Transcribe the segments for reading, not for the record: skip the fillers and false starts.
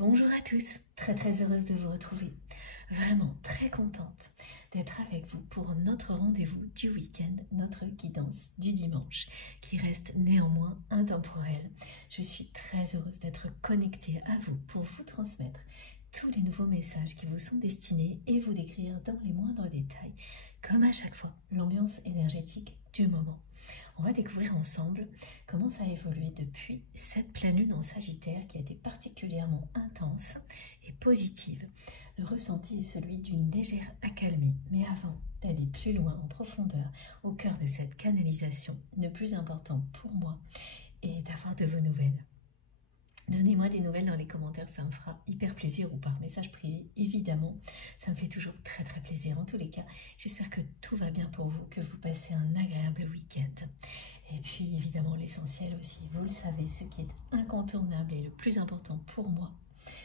Bonjour à tous, très heureuse de vous retrouver. Vraiment très contente d'être avec vous pour notre rendez-vous du week-end, notre guidance du dimanche, qui reste néanmoins intemporelle. Je suis très heureuse d'être connectée à vous pour vous transmettre tous les nouveaux messages qui vous sont destinés et vous décrire dans les moindres détails, comme à chaque fois, l'ambiance énergétique du moment. On va découvrir ensemble comment ça a évolué depuis cette pleine lune en Sagittaire qui a été particulièrement intense et positive. Le ressenti est celui d'une légère accalmie. Mais avant d'aller plus loin en profondeur, au cœur de cette canalisation, le plus important pour moi est d'avoir de vos nouvelles. Donnez-moi des nouvelles dans les commentaires, ça me fera hyper plaisir, ou par message privé, évidemment. Ça me fait toujours très plaisir. En tous les cas, j'espère que tout va bien pour vous, que vous passez un agréable week-end. Et puis évidemment l'essentiel aussi, vous le savez, ce qui est incontournable et le plus important pour moi,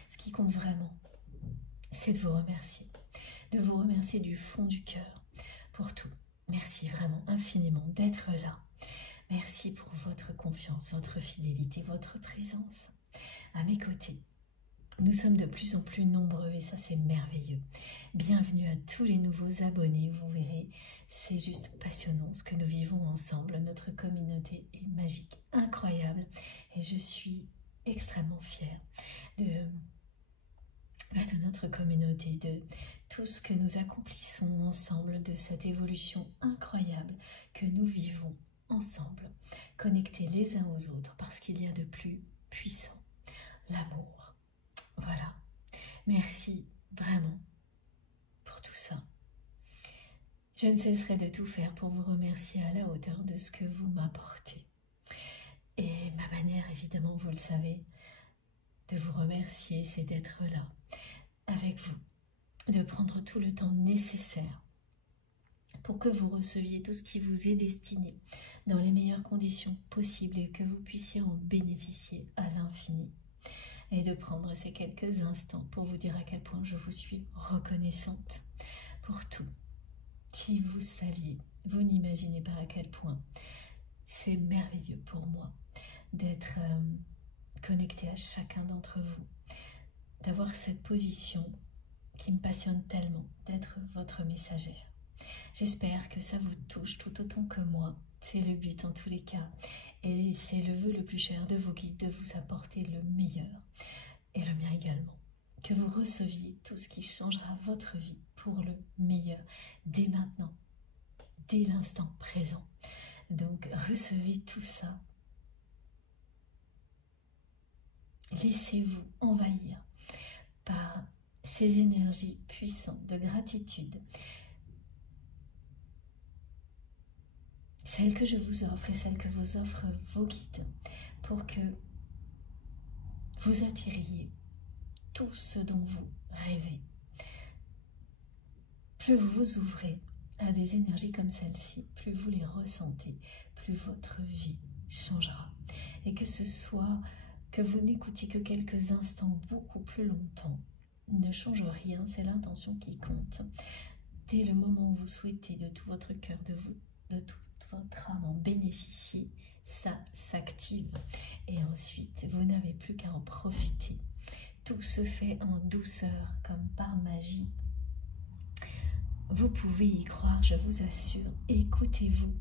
ce qui compte vraiment, c'est de vous remercier. De vous remercier du fond du cœur pour tout. Merci vraiment infiniment d'être là. Merci pour votre confiance, votre fidélité, votre présence à mes côtés. Nous sommes de plus en plus nombreux et ça c'est merveilleux. Bienvenue à tous les nouveaux abonnés, vous verrez, c'est juste passionnant ce que nous vivons ensemble. Notre communauté est magique, incroyable et je suis extrêmement fière de notre communauté, de tout ce que nous accomplissons ensemble, de cette évolution incroyable que nous vivons ensemble, connectés les uns aux autres parce qu'il y a de plus puissant. L'amour. Voilà. Merci vraiment pour tout ça. Je ne cesserai de tout faire pour vous remercier à la hauteur de ce que vous m'apportez. Et ma manière, évidemment, vous le savez, de vous remercier, c'est d'être là, avec vous, de prendre tout le temps nécessaire pour que vous receviez tout ce qui vous est destiné dans les meilleures conditions possibles et que vous puissiez en bénéficier à l'infini. Et de prendre ces quelques instants pour vous dire à quel point je vous suis reconnaissante pour tout. Si vous saviez, vous n'imaginez pas à quel point c'est merveilleux pour moi d'être connectée à chacun d'entre vous, d'avoir cette position qui me passionne tellement, d'être votre messagère. J'espère que ça vous touche tout autant que moi. C'est le but en tous les cas. Et c'est le vœu le plus cher de vos guides de vous apporter le meilleur. Et le mien également. Que vous receviez tout ce qui changera votre vie pour le meilleur. Dès maintenant. Dès l'instant présent. Donc recevez tout ça. Laissez-vous envahir par ces énergies puissantes de gratitude. Celle que je vous offre et celle que vous offrent vos guides pour que vous attiriez tout ce dont vous rêvez. Plus vous vous ouvrez à des énergies comme celle-ci, plus vous les ressentez, plus votre vie changera. Et que ce soit que vous n'écoutiez que quelques instants, beaucoup plus longtemps, ne change rien, c'est l'intention qui compte. Dès le moment où vous souhaitez de tout votre cœur, de toute votre âme en bénéficier, ça s'active. Et ensuite, vous n'avez plus qu'à en profiter. Tout se fait en douceur, comme par magie. Vous pouvez y croire, je vous assure. Écoutez-vous.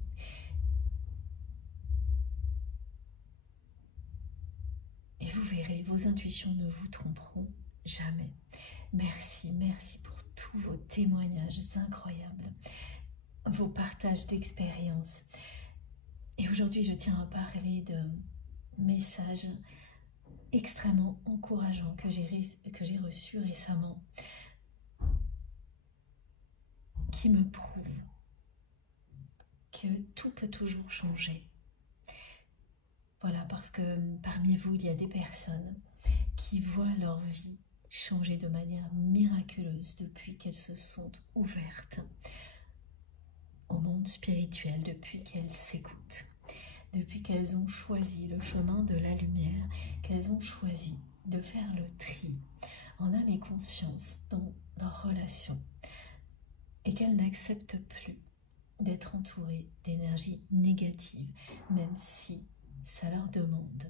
Et vous verrez, vos intuitions ne vous tromperont jamais. Merci pour tous vos témoignages incroyables, vos partages d'expériences. Et aujourd'hui, je tiens à parler de messages extrêmement encourageants que j'ai reçus récemment, qui me prouvent que tout peut toujours changer. Voilà, parce que parmi vous, il y a des personnes qui voient leur vie changer de manière miraculeuse depuis qu'elles se sont ouvertes au monde spirituel, depuis qu'elles s'écoutent, depuis qu'elles ont choisi le chemin de la lumière, qu'elles ont choisi de faire le tri en âme et conscience dans leurs relations et qu'elles n'acceptent plus d'être entourées d'énergie négative, même si ça leur demande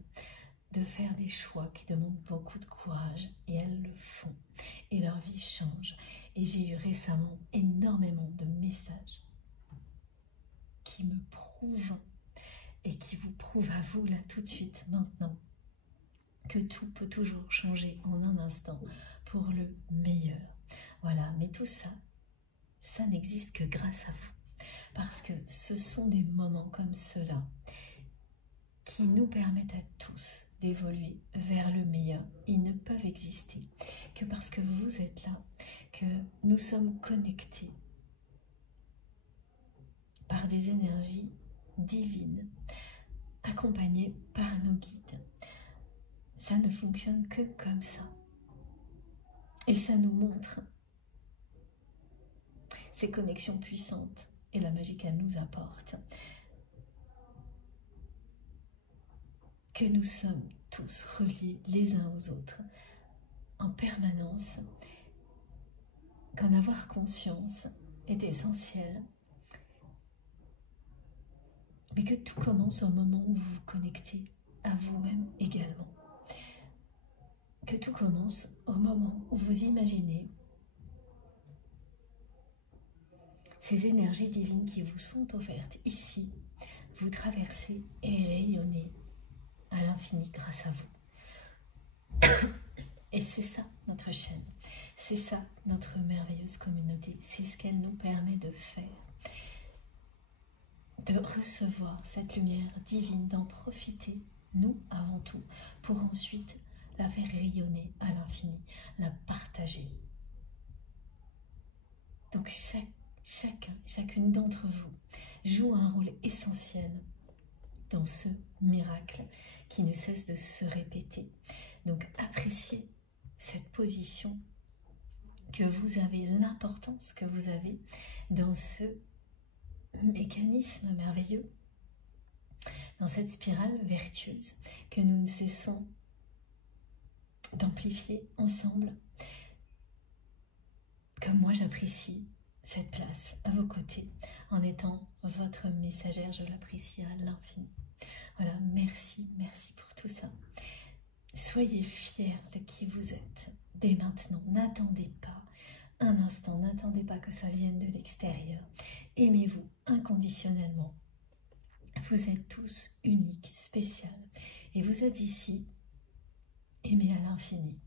de faire des choix qui demandent beaucoup de courage et change. Et j'ai eu récemment énormément de messages qui me prouvent et qui vous prouvent à vous là tout de suite maintenant que tout peut toujours changer en un instant pour le meilleur. Voilà, mais tout ça, ça n'existe que grâce à vous. Parce que ce sont des moments comme ceux-là qui nous permettent à tous d'évoluer vers le meilleur. Ils ne peuvent exister que parce que vous êtes là, que nous sommes connectés par des énergies divines, accompagnées par nos guides. Ça ne fonctionne que comme ça. Et ça nous montre ces connexions puissantes et la magie qu'elle nous apporte. Que nous sommes tous reliés les uns aux autres en permanence, qu'en avoir conscience est essentiel, mais que tout commence au moment où vous vous connectez à vous-même également. Que tout commence au moment où vous imaginez ces énergies divines qui vous sont offertes ici, vous traversez et rayonnez à l'infini grâce à vous. Et c'est ça notre chaîne, c'est ça notre merveilleuse communauté, c'est ce qu'elle nous permet de faire, de recevoir cette lumière divine, d'en profiter, nous avant tout, pour ensuite la faire rayonner à l'infini, la partager. Donc chacune d'entre vous joue un rôle essentiel dans ce miracle qui ne cesse de se répéter. Donc appréciez cette position que vous avez, l'importance que vous avez dans ce mécanisme merveilleux, dans cette spirale vertueuse que nous ne cessons d'amplifier ensemble. Comme moi j'apprécie cette place à vos côtés en étant votre messagère, je l'apprécie à l'infini. Voilà, merci, merci pour tout ça. Soyez fiers de qui vous êtes dès maintenant. N'attendez pas un instant, n'attendez pas que ça vienne de l'extérieur. Aimez-vous inconditionnellement. Vous êtes tous uniques, spéciaux. Et vous êtes ici, aimés à l'infini,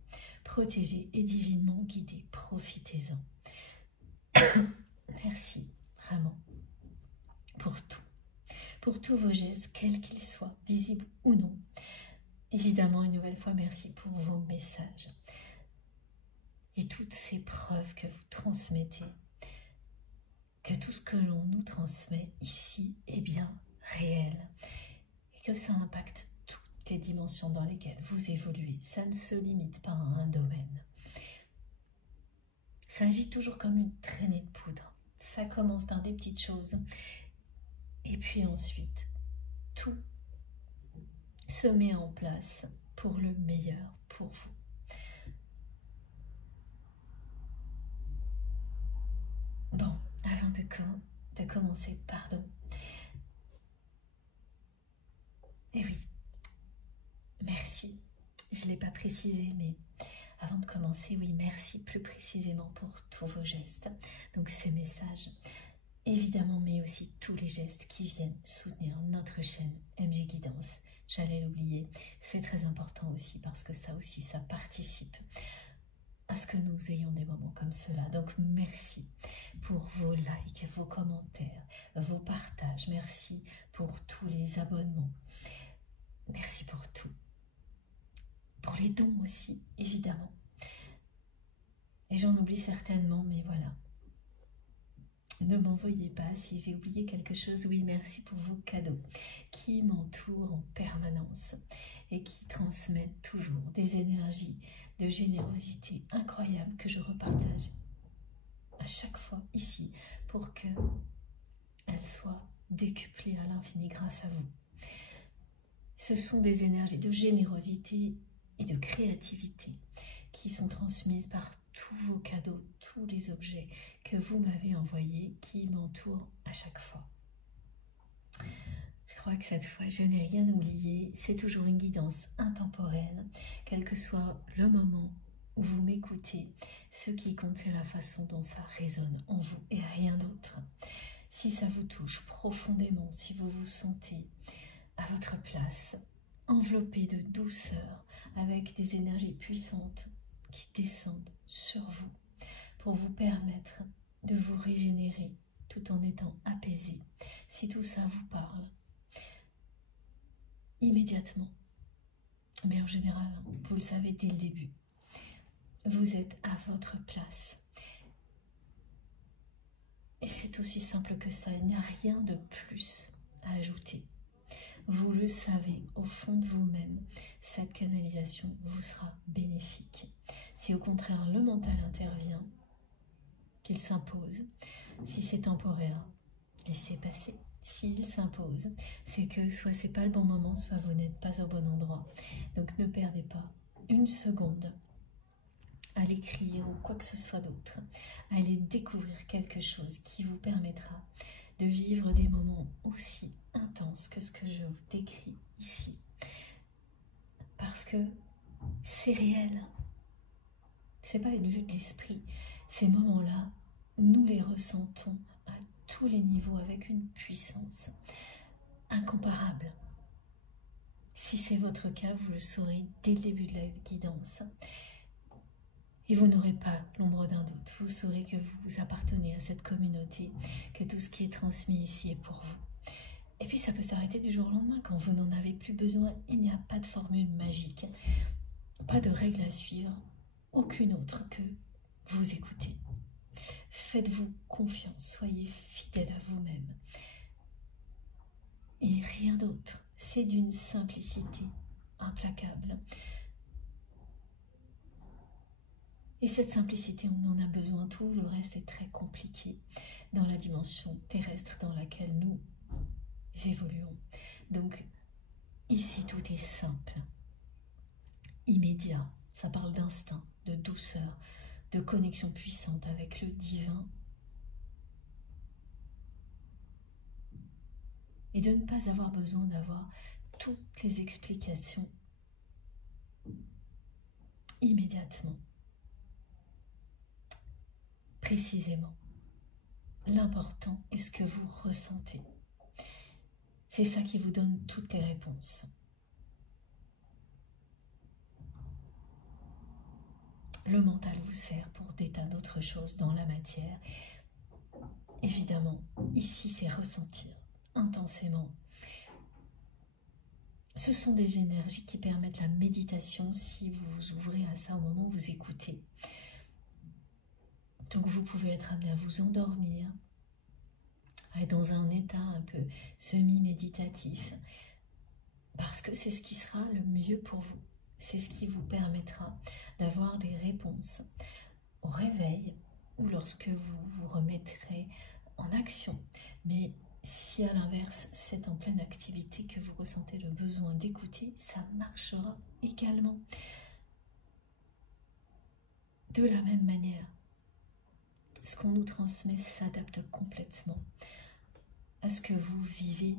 protégés et divinement guidés. Profitez-en. Merci, vraiment, pour tous vos gestes, quels qu'ils soient, visibles ou non. Évidemment, une nouvelle fois, merci pour vos messages et toutes ces preuves que vous transmettez, que tout ce que l'on nous transmet ici est bien réel et que ça impacte toutes les dimensions dans lesquelles vous évoluez. Ça ne se limite pas à un domaine. Ça agit toujours comme une traînée de poudre. Ça commence par des petites choses et puis ensuite, tout se met en place pour le meilleur pour vous. Bon, avant de commencer, pardon. Et oui, merci. Je ne l'ai pas précisé, mais avant de commencer, oui, merci plus précisément pour tous vos gestes. Donc ces messages, évidemment, mais aussi tous les gestes qui viennent soutenir notre chaîne MG Guidance. J'allais l'oublier, c'est très important aussi parce que ça aussi, ça participe à ce que nous ayons des moments comme cela. Donc merci pour vos likes, vos commentaires, vos partages. Merci pour tous les abonnements. Merci pour tout. Pour les dons aussi, évidemment. Et j'en oublie certainement, mais voilà. Ne m'envoyez pas si j'ai oublié quelque chose. Oui, merci pour vos cadeaux qui m'entourent en permanence et qui transmettent toujours des énergies de générosité incroyables que je repartage à chaque fois ici pour qu'elles soient décuplées à l'infini grâce à vous. Ce sont des énergies de générosité et de créativité qui sont transmises par tous vos cadeaux, tous les objets que vous m'avez envoyés qui m'entourent à chaque fois. Je crois que cette fois, je n'ai rien oublié. C'est toujours une guidance intemporelle, quel que soit le moment où vous m'écoutez. écoutez. Ce qui compte, c'est la façon dont ça résonne en vous et rien d'autre. Si ça vous touche profondément, si vous vous sentez à votre place, enveloppé de douceur, avec des énergies puissantes qui descendent sur vous pour vous permettre de vous régénérer tout en étant apaisé. Si tout ça vous parle, immédiatement, mais en général, vous le savez dès le début, vous êtes à votre place. Et c'est aussi simple que ça, il n'y a rien de plus à ajouter. Vous le savez au fond de vous-même, cette canalisation vous sera bénéfique. Si au contraire le mental intervient, qu'il s'impose, si c'est temporaire, laissez passer. S'il s'impose, c'est que soit c'est pas le bon moment, soit vous n'êtes pas au bon endroit. Donc ne perdez pas une seconde à l'écrire ou quoi que ce soit d'autre, à aller découvrir quelque chose qui vous permettra de vivre des moments aussi intenses que ce que je vous décris ici. Parce que c'est réel. C'est pas une vue de l'esprit. Ces moments-là, nous les ressentons à tous les niveaux avec une puissance incomparable. Si c'est votre cas, vous le saurez dès le début de la guidance. Et vous n'aurez pas l'ombre d'un doute. Vous saurez que vous appartenez à cette communauté, que tout ce qui est transmis ici est pour vous. Et puis ça peut s'arrêter du jour au lendemain. Quand vous n'en avez plus besoin, il n'y a pas de formule magique, pas de règle à suivre, aucune autre que vous écouter. Faites-vous confiance, soyez fidèle à vous-même. Et rien d'autre. C'est d'une simplicité implacable. Et cette simplicité, on en a besoin. Tout le reste est très compliqué dans la dimension terrestre dans laquelle nous évoluons. Donc, ici, tout est simple, immédiat. Ça parle d'instinct, de douceur, de connexion puissante avec le divin. Et de ne pas avoir besoin d'avoir toutes les explications immédiatement. Précisément, l'important est ce que vous ressentez. C'est ça qui vous donne toutes les réponses. Le mental vous sert pour des tas d'autres choses dans la matière. Évidemment, ici c'est ressentir intensément. Ce sont des énergies qui permettent la méditation si vous vous ouvrez à ça au moment où vous écoutez. Donc vous pouvez être amené à vous endormir, à être dans un état un peu semi-méditatif, parce que c'est ce qui sera le mieux pour vous. C'est ce qui vous permettra d'avoir les réponses au réveil ou lorsque vous vous remettrez en action. Mais si à l'inverse, c'est en pleine activité que vous ressentez le besoin d'écouter, ça marchera également. De la même manière, ce qu'on nous transmet s'adapte complètement à ce que vous vivez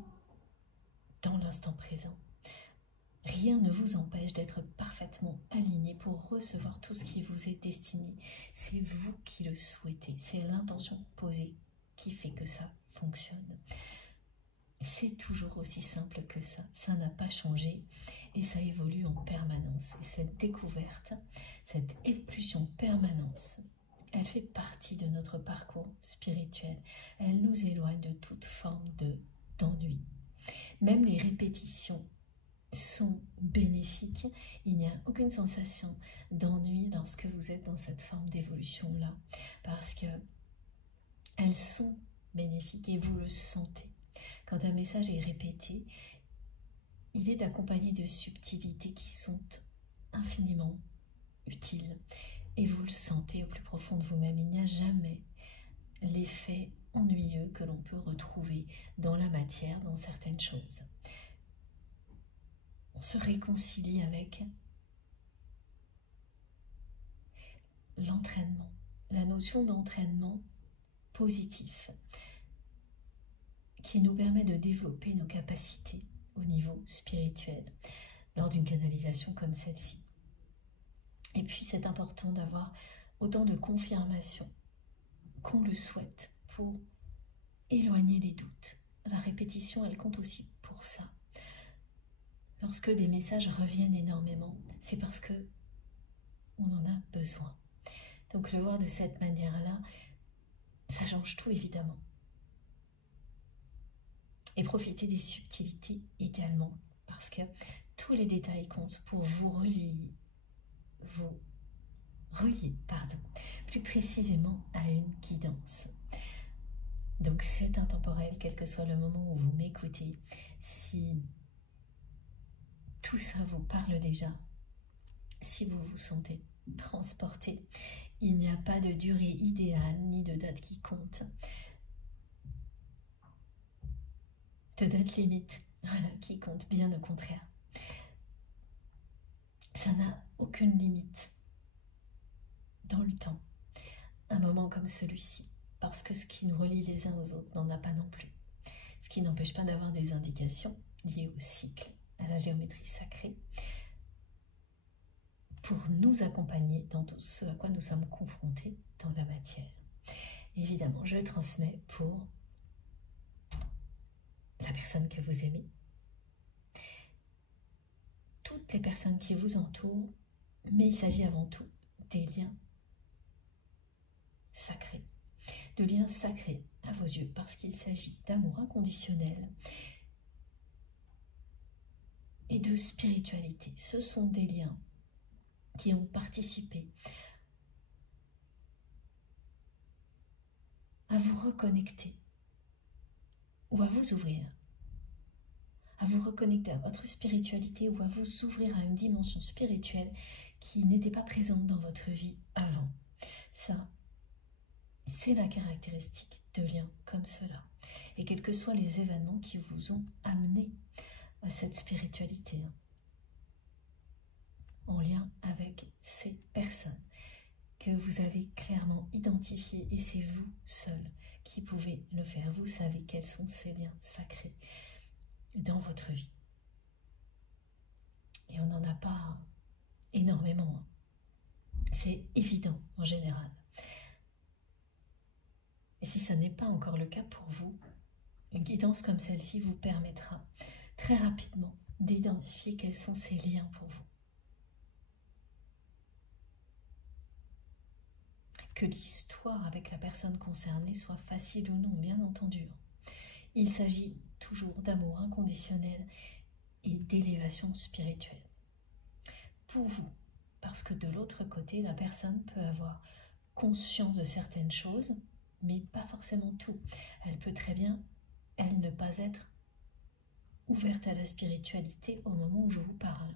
dans l'instant présent. Rien ne vous empêche d'être parfaitement aligné pour recevoir tout ce qui vous est destiné. C'est vous qui le souhaitez. C'est l'intention posée qui fait que ça fonctionne. C'est toujours aussi simple que ça. Ça n'a pas changé et ça évolue en permanence. Et cette découverte, cette évolution permanente, elle fait partie de notre parcours spirituel. Elle nous éloigne de toute forme d'ennui. Même les répétitions sont bénéfiques. Il n'y a aucune sensation d'ennui lorsque vous êtes dans cette forme d'évolution-là, parce que elles sont bénéfiques et vous le sentez. Quand un message est répété, il est accompagné de subtilités qui sont infiniment utiles. Et vous le sentez au plus profond de vous-même. Il n'y a jamais l'effet ennuyeux que l'on peut retrouver dans la matière, dans certaines choses. On se réconcilie avec l'entraînement, la notion d'entraînement positif qui nous permet de développer nos capacités au niveau spirituel lors d'une canalisation comme celle-ci. Et puis c'est important d'avoir autant de confirmation qu'on le souhaite pour éloigner les doutes. La répétition, elle compte aussi pour ça. Lorsque des messages reviennent énormément, c'est parce que on en a besoin. Donc le voir de cette manière-là, ça change tout évidemment. Et profitez des subtilités également, parce que tous les détails comptent pour vous relier plus précisément à une guidance. Donc c'est intemporel, quel que soit le moment où vous m'écoutez. Si tout ça vous parle déjà, si vous vous sentez transporté, il n'y a pas de durée idéale ni de date qui compte. De date limite, voilà, qui compte, bien au contraire. Ça n'a aucune limite dans le temps, un moment comme celui-ci, parce que ce qui nous relie les uns aux autres n'en a pas non plus. Ce qui n'empêche pas d'avoir des indications liées au cycle, à la géométrie sacrée, pour nous accompagner dans tout ce à quoi nous sommes confrontés dans la matière. Évidemment, je transmets pour la personne que vous aimez, toutes les personnes qui vous entourent, mais il s'agit avant tout des liens sacrés, de liens sacrés à vos yeux, parce qu'il s'agit d'amour inconditionnel et de spiritualité. Ce sont des liens qui ont participé à vous reconnecter ou à vous ouvrir, à vous reconnecter à votre spiritualité ou à vous ouvrir à une dimension spirituelle qui n'était pas présente dans votre vie avant. Ça, c'est la caractéristique de liens comme cela. Et quels que soient les événements qui vous ont amené à cette spiritualité, en lien avec ces personnes que vous avez clairement identifiées, et c'est vous seul qui pouvez le faire. Vous savez quels sont ces liens sacrés dans votre vie. Et on n'en a pas énormément. C'est évident en général. Et si ça n'est pas encore le cas pour vous, une guidance comme celle-ci vous permettra très rapidement d'identifier quels sont ces liens pour vous. Que l'histoire avec la personne concernée soit facile ou non, bien entendu. Il s'agit toujours d'amour inconditionnel et d'élévation spirituelle. Pour vous, parce que de l'autre côté, la personne peut avoir conscience de certaines choses, mais pas forcément tout. Elle peut très bien, elle, ne pas être ouverte à la spiritualité au moment où je vous parle,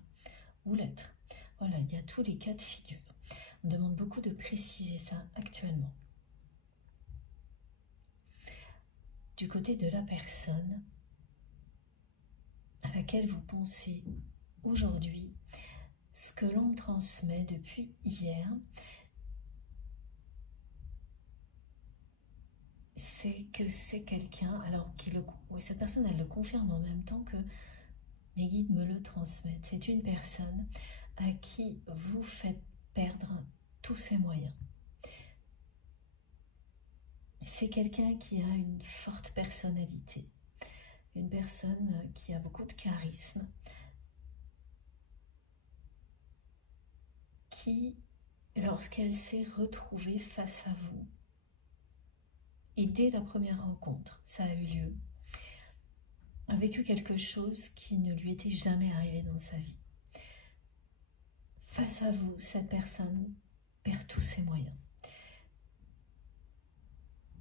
ou l'être. Voilà, il y a tous les cas de figure. On demande beaucoup de préciser ça actuellement. Du côté de la personne à laquelle vous pensez aujourd'hui, ce que l'on me transmet depuis hier, c'est que c'est quelqu'un, alors cette personne, elle le confirme en même temps que mes guides me le transmettent. C'est une personne à qui vous faites perdre tous ses moyens. C'est quelqu'un qui a une forte personnalité, une personne qui a beaucoup de charisme, qui, lorsqu'elle s'est retrouvée face à vous, et dès la première rencontre, ça a eu lieu, a vécu quelque chose qui ne lui était jamais arrivé dans sa vie. Face à vous, cette personne perd tous ses moyens.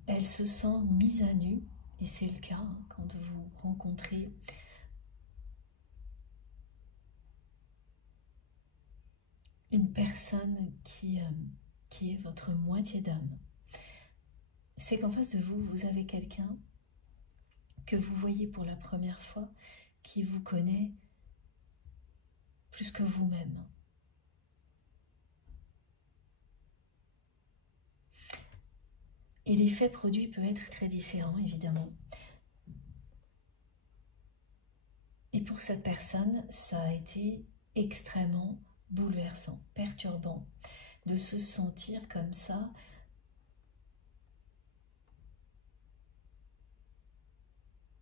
Elle se sent mise à nu, et c'est le cas quand vous rencontrez une personne qui est votre moitié d'âme. C'est qu'en face de vous, vous avez quelqu'un que vous voyez pour la première fois, qui vous connaît plus que vous-même. Et l'effet produit peut être très différent, évidemment. Et pour cette personne, ça a été extrêmement bouleversant, perturbant, de se sentir comme ça,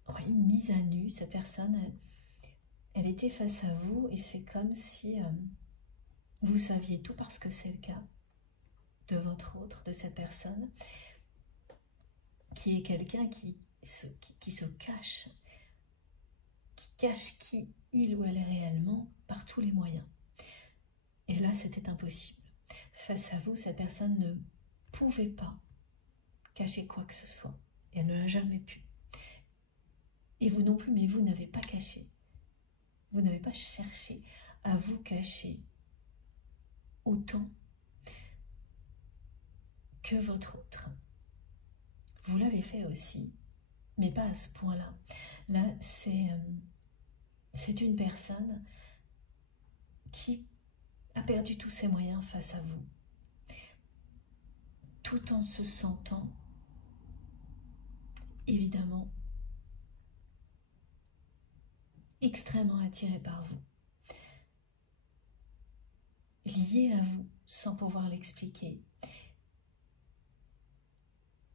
oui, mise à nu. Cette personne, elle était face à vous et c'est comme si vous saviez tout, parce que c'est le cas de votre autre, de cette personne, qui est quelqu'un qui se cache, qui il ou elle est réellement par tous les moyens. Et là, c'était impossible. Face à vous, cette personne ne pouvait pas cacher quoi que ce soit. Et elle ne l'a jamais pu. Et vous non plus, mais vous n'avez pas caché. Vous n'avez pas cherché à vous cacher autant que votre autre. Vous l'avez fait aussi, mais pas à ce point-là. Là, c'est une personne qui a perdu tous ses moyens face à vous, tout en se sentant, évidemment, extrêmement attirée par vous, liée à vous, sans pouvoir l'expliquer.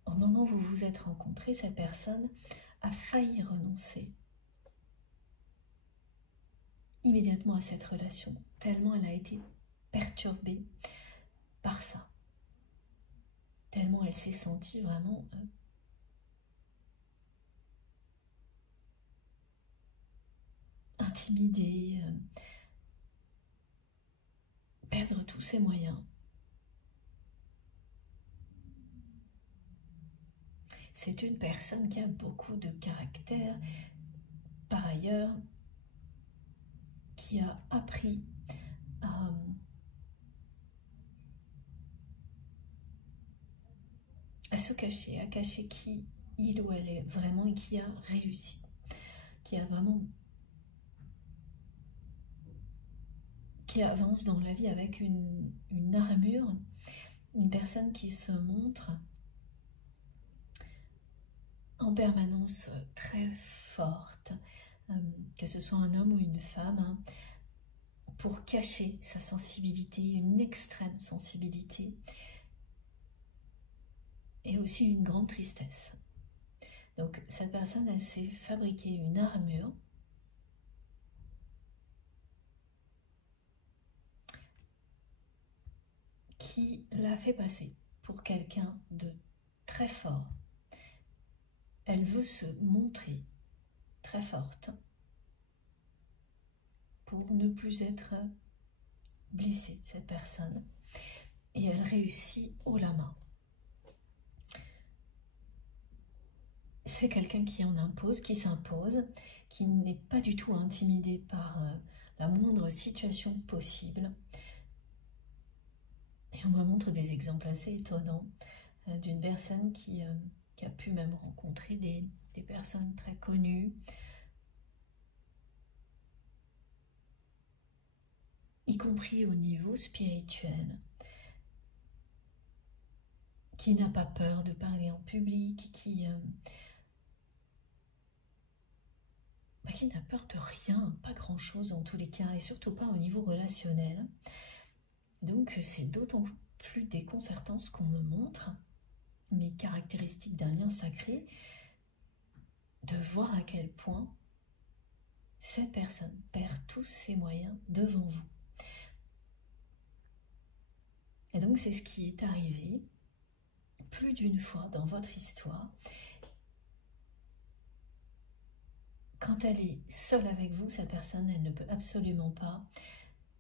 Au moment où vous vous êtes rencontrés, cette personne a failli renoncer immédiatement à cette relation, tellement elle a été perturbée par ça, tellement elle s'est sentie vraiment intimidée, perdre tous ses moyens. C'est une personne qui a beaucoup de caractère, par ailleurs, qui a appris à se cacher, à cacher qui il ou elle est vraiment, et qui a réussi, qui a vraiment, qui avance dans la vie avec une armure, une personne qui se montre en permanence très forte, que ce soit un homme ou une femme, hein, pour cacher sa sensibilité, une extrême sensibilité, et aussi une grande tristesse. Donc cette personne, elle s'est fabriquée une armure qui l'a fait passer pour quelqu'un de très fort. Elle veut se montrer très forte pour ne plus être blessée, cette personne. Et elle réussit haut la main. C'est quelqu'un qui en impose, qui s'impose, qui n'est pas du tout intimidé par la moindre situation possible. Et on me montre des exemples assez étonnants d'une personne qui a pu même rencontrer des personnes très connues, y compris au niveau spirituel, qui n'a pas peur de parler en public, qui n'a peur de rien, pas grand-chose en tous les cas, et surtout pas au niveau relationnel. Donc c'est d'autant plus déconcertant ce qu'on me montre, mes caractéristiques d'un lien sacré, de voir à quel point cette personne perd tous ses moyens devant vous. Et donc c'est ce qui est arrivé plus d'une fois dans votre histoire. Quand elle est seule avec vous, cette personne, elle ne peut absolument pas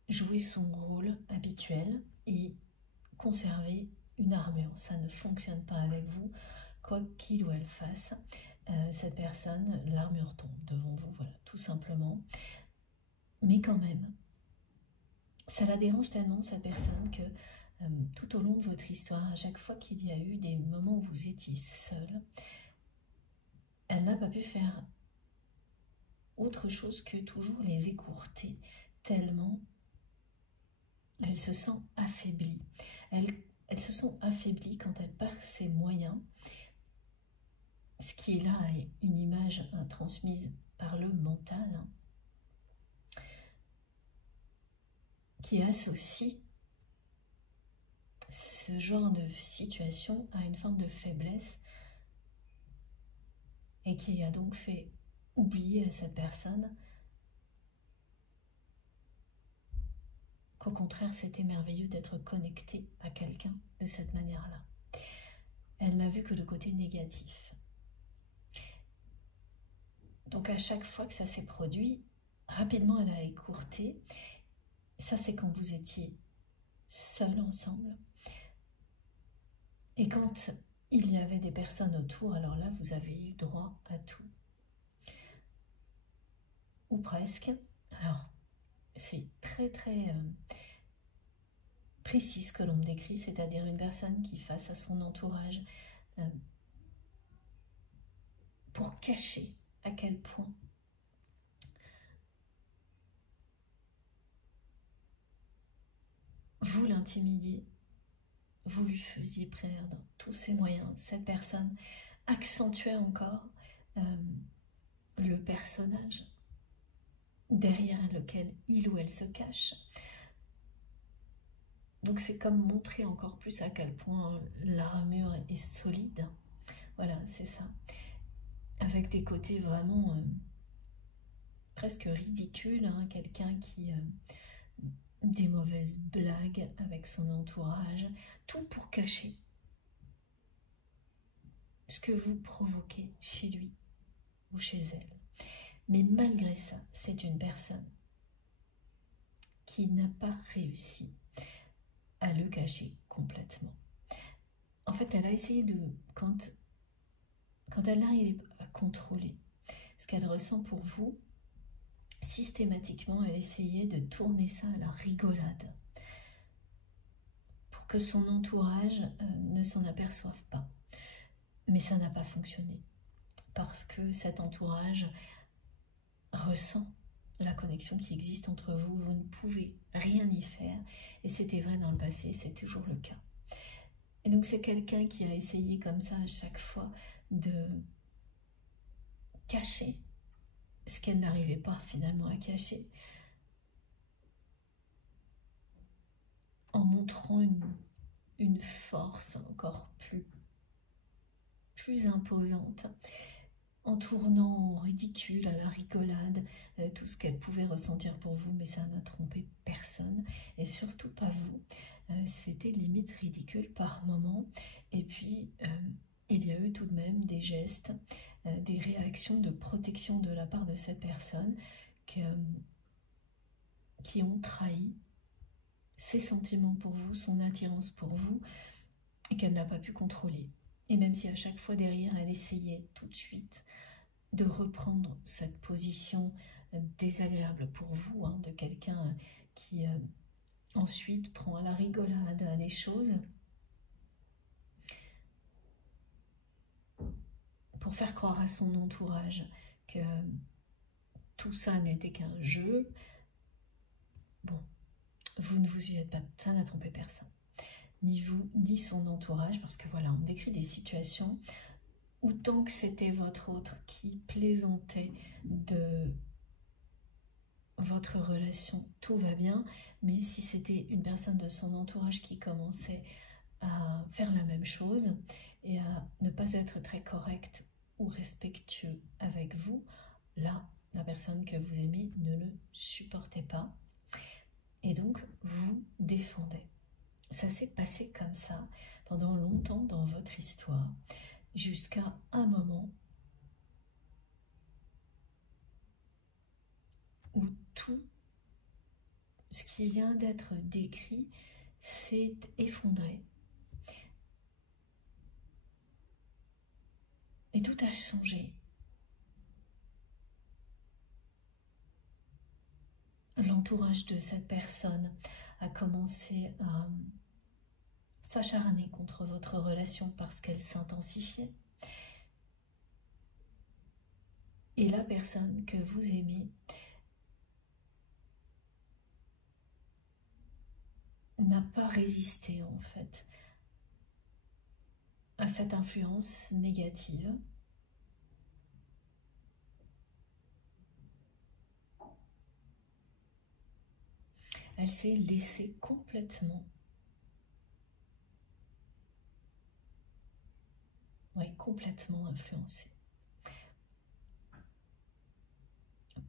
jouer son rôle habituel et conserver une armure. Ça ne fonctionne pas avec vous, quoi qu'il ou elle fasse. Cette personne, l'armure tombe devant vous, voilà, tout simplement. Mais quand même, ça la dérange tellement, cette personne, que tout au long de votre histoire, à chaque fois qu'il y a eu des moments où vous étiez seul, elle n'a pas pu faire autre chose que toujours les écourter, tellement elle se sent affaiblie. Elle se sent affaiblie quand elle perd ses moyens. Ce qui est là est une image transmise par le mental. qui associe ce genre de situation à une forme de faiblesse et qui a donc fait oublier à cette personne qu'au contraire c'était merveilleux d'être connecté à quelqu'un de cette manière-là. Elle n'a vu que le côté négatif. Donc à chaque fois que ça s'est produit, rapidement elle a écourté. Ça c'est quand vous étiez seuls ensemble. Et quand il y avait des personnes autour, alors là vous avez eu droit à tout. Ou presque. Alors c'est très précis ce que l'on me décrit, c'est-à-dire une personne qui face à son entourage pour cacher à quel point vous l'intimidiez, vous lui faisiez perdre tous ses moyens. Cette personne accentuait encore le personnage derrière lequel il ou elle se cache. Donc c'est comme montrer encore plus à quel point l'armure est solide. Voilà, c'est ça. Avec des côtés vraiment presque ridicules, hein, quelqu'un qui... des mauvaises blagues avec son entourage, tout pour cacher ce que vous provoquez chez lui ou chez elle. Mais malgré ça, c'est une personne qui n'a pas réussi à le cacher complètement. En fait, elle a essayé de... Quand elle n'arrivait pas à contrôler ce qu'elle ressent pour vous, systématiquement, elle essayait de tourner ça à la rigolade pour que son entourage ne s'en aperçoive pas. Mais ça n'a pas fonctionné parce que cet entourage ressent la connexion qui existe entre vous. Vous ne pouvez rien y faire et c'était vrai dans le passé, c'est toujours le cas. Et donc c'est quelqu'un qui a essayé comme ça à chaque fois de cacher ce qu'elle n'arrivait pas finalement à cacher, en montrant une force encore plus imposante, en tournant au ridicule, à la rigolade, tout ce qu'elle pouvait ressentir pour vous, mais ça n'a trompé personne, et surtout pas vous. C'était limite ridicule par moment, et puis il y a eu tout de même des gestes, des réactions de protection de la part de cette personne qui ont trahi ses sentiments pour vous, son attirance pour vous, et qu'elle n'a pas pu contrôler. Et même si à chaque fois derrière, elle essayait tout de suite de reprendre cette position désagréable pour vous, hein, de quelqu'un qui ensuite prend à la rigolade les choses, pour faire croire à son entourage que tout ça n'était qu'un jeu. Bon, vous ne vous y êtes pas, ça n'a trompé personne. Ni vous, ni son entourage, parce que voilà, on décrit des situations où tant que c'était votre autre qui plaisantait de votre relation, tout va bien, mais si c'était une personne de son entourage qui commençait à faire la même chose et à ne pas être très correct ou respectueux avec vous, là, la personne que vous aimez ne le supportait pas et donc vous défendait. Ça s'est passé comme ça pendant longtemps dans votre histoire, jusqu'à un moment où tout ce qui vient d'être décrit s'est effondré. Et tout a changé. L'entourage de cette personne a commencé à s'acharner contre votre relation parce qu'elle s'intensifiait. Et la personne que vous aimez n'a pas résisté en fait à cette influence négative. Elle s'est laissée complètement, complètement influencer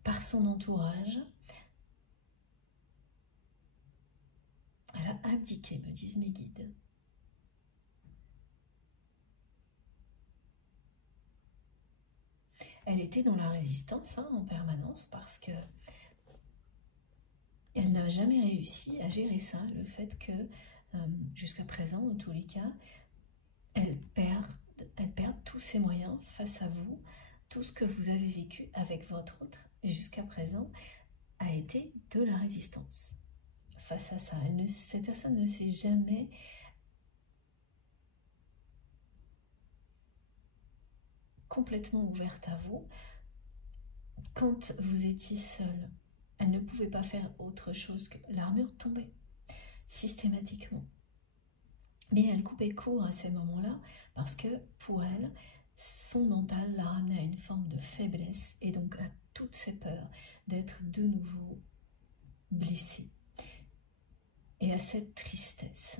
par son entourage. Elle a abdiqué, me disent mes guides. Elle était dans la résistance en permanence parce que elle n'a jamais réussi à gérer ça, le fait que jusqu'à présent, en tous les cas, elle perd tous ses moyens face à vous. Tout ce que vous avez vécu avec votre autre jusqu'à présent a été de la résistance face à ça. Cette personne ne s'est jamais complètement ouverte à vous. Quand vous étiez seul, elle ne pouvait pas faire autre chose que l'armure tombait systématiquement. Mais elle coupait court à ces moments-là parce que pour elle, son mental l'a ramenée à une forme de faiblesse et donc à toutes ses peurs d'être de nouveau blessée. Et à cette tristesse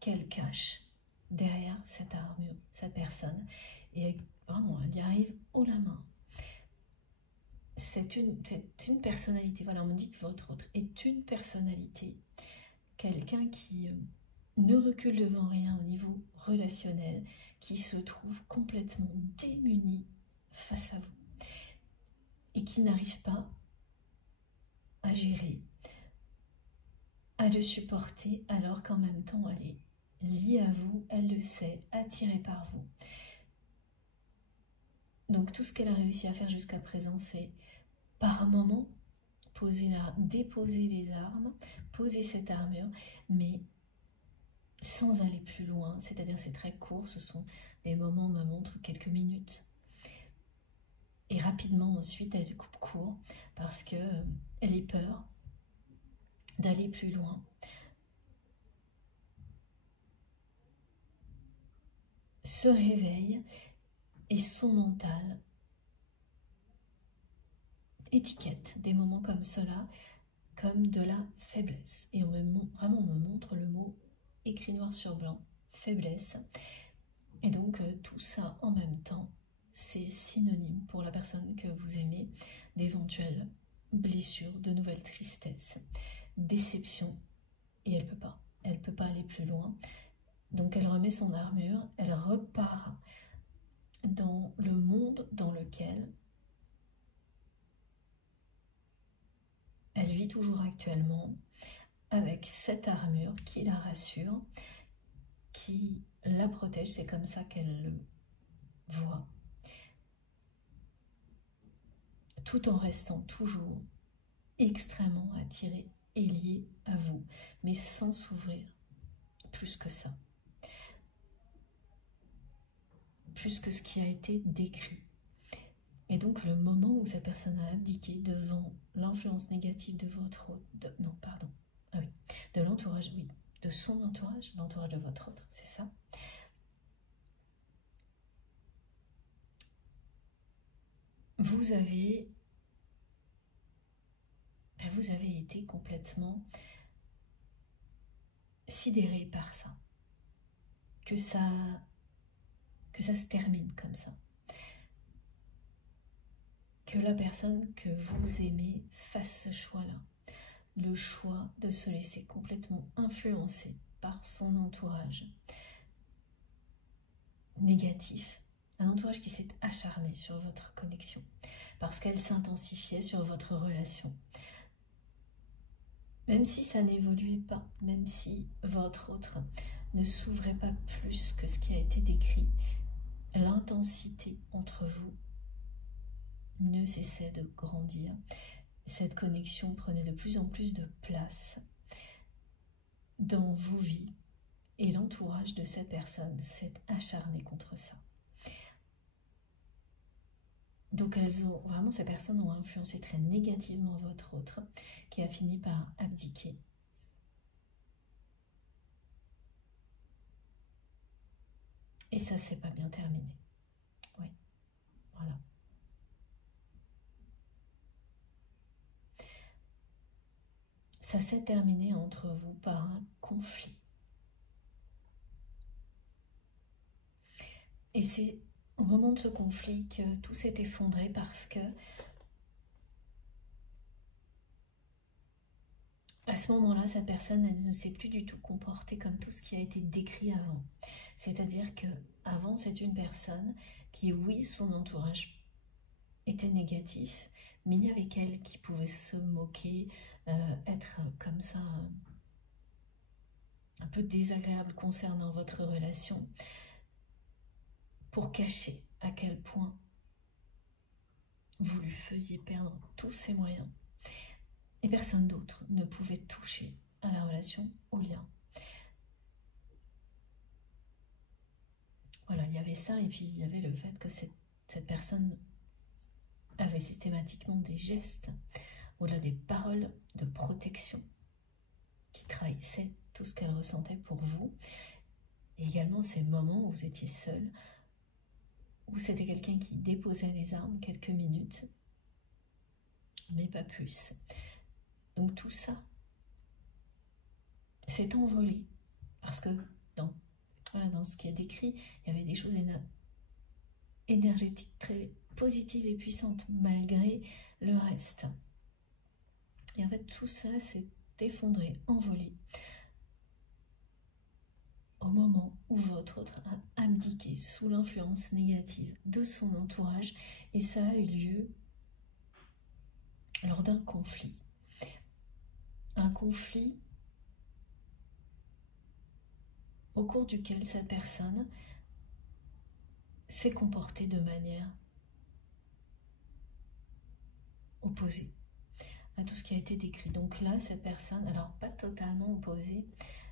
qu'elle cache derrière cette armure, cette personne. Et vraiment, elle y arrive haut la main. C'est une personnalité, voilà, on me dit que votre autre est une personnalité, quelqu'un qui ne recule devant rien au niveau relationnel, qui se trouve complètement démuni face à vous et qui n'arrive pas à gérer, à le supporter, alors qu'en même temps elle est liée à vous, elle le sait, attirée par vous. Donc tout ce qu'elle a réussi à faire jusqu'à présent, c'est par un moment déposer les armes, poser cette armure, mais sans aller plus loin, c'est-à-dire c'est très court, ce sont des moments, on me montre quelques minutes. Et rapidement ensuite elle coupe court parce qu'elle ait peur d'aller plus loin. Se réveille et son mental étiquette des moments comme cela comme de la faiblesse. Et vraiment on me montre le mot écrit noir sur blanc, faiblesse. Et donc tout ça en même temps, c'est synonyme pour la personne que vous aimez d'éventuelles blessures, de nouvelles tristesses, déception. Et elle peut pas aller plus loin. Donc elle remet son armure, elle repart dans le monde dans lequel elle vit toujours actuellement, avec cette armure qui la rassure, qui la protège, c'est comme ça qu'elle le voit, tout en restant toujours extrêmement attirée et liée à vous, mais sans s'ouvrir plus que ça, plus que ce qui a été décrit. Et donc le moment où cette personne a abdiqué devant l'influence négative de votre autre, de l'entourage, oui, de son entourage, l'entourage de votre autre, c'est ça. Vous avez été complètement sidéré par ça, que ça se termine comme ça, que la personne que vous aimez fasse ce choix-là, le choix de se laisser complètement influencer par son entourage négatif, un entourage qui s'est acharné sur votre connexion, parce qu'elle s'intensifiait sur votre relation. Même si ça n'évoluait pas, même si votre autre ne s'ouvrait pas plus que ce qui a été décrit, l'intensité entre vous ne cessait de grandir. Cette connexion prenait de plus en plus de place dans vos vies et l'entourage de cette personne s'est acharné contre ça. Donc ces personnes ont influencé très négativement votre autre qui a fini par abdiquer. Et ça, c'est pas bien terminé. Oui, voilà. ça s'est terminé entre vous par un conflit. Et c'est au moment de ce conflit que tout s'est effondré parce que à ce moment-là, cette personne, elle ne s'est plus du tout comportée comme tout ce qui a été décrit avant. C'est-à-dire que avant, c'est une personne qui, oui, son entourage était négatif, mais il y avait qu'elle qui pouvait se moquer, être comme ça, un peu désagréable concernant votre relation, pour cacher à quel point vous lui faisiez perdre tous ses moyens. Et personne d'autre ne pouvait toucher à la relation, au lien. Voilà, il y avait ça, et puis il y avait le fait que cette personne avait systématiquement des gestes, ou là des paroles de protection qui trahissaient tout ce qu'elle ressentait pour vous. Et également ces moments où vous étiez seul, où c'était quelqu'un qui déposait les armes quelques minutes, mais pas plus. Donc tout ça s'est envolé, parce que dans ce qui est décrit, il y avait des choses énergétiques très positives et puissantes, malgré le reste. Et en fait, tout ça s'est effondré, envolé, au moment où votre autre a abdiqué sous l'influence négative de son entourage, et ça a eu lieu lors d'un conflit. Un conflit au cours duquel cette personne s'est comportée de manière opposée à tout ce qui a été décrit. Donc là, cette personne, alors pas totalement opposée,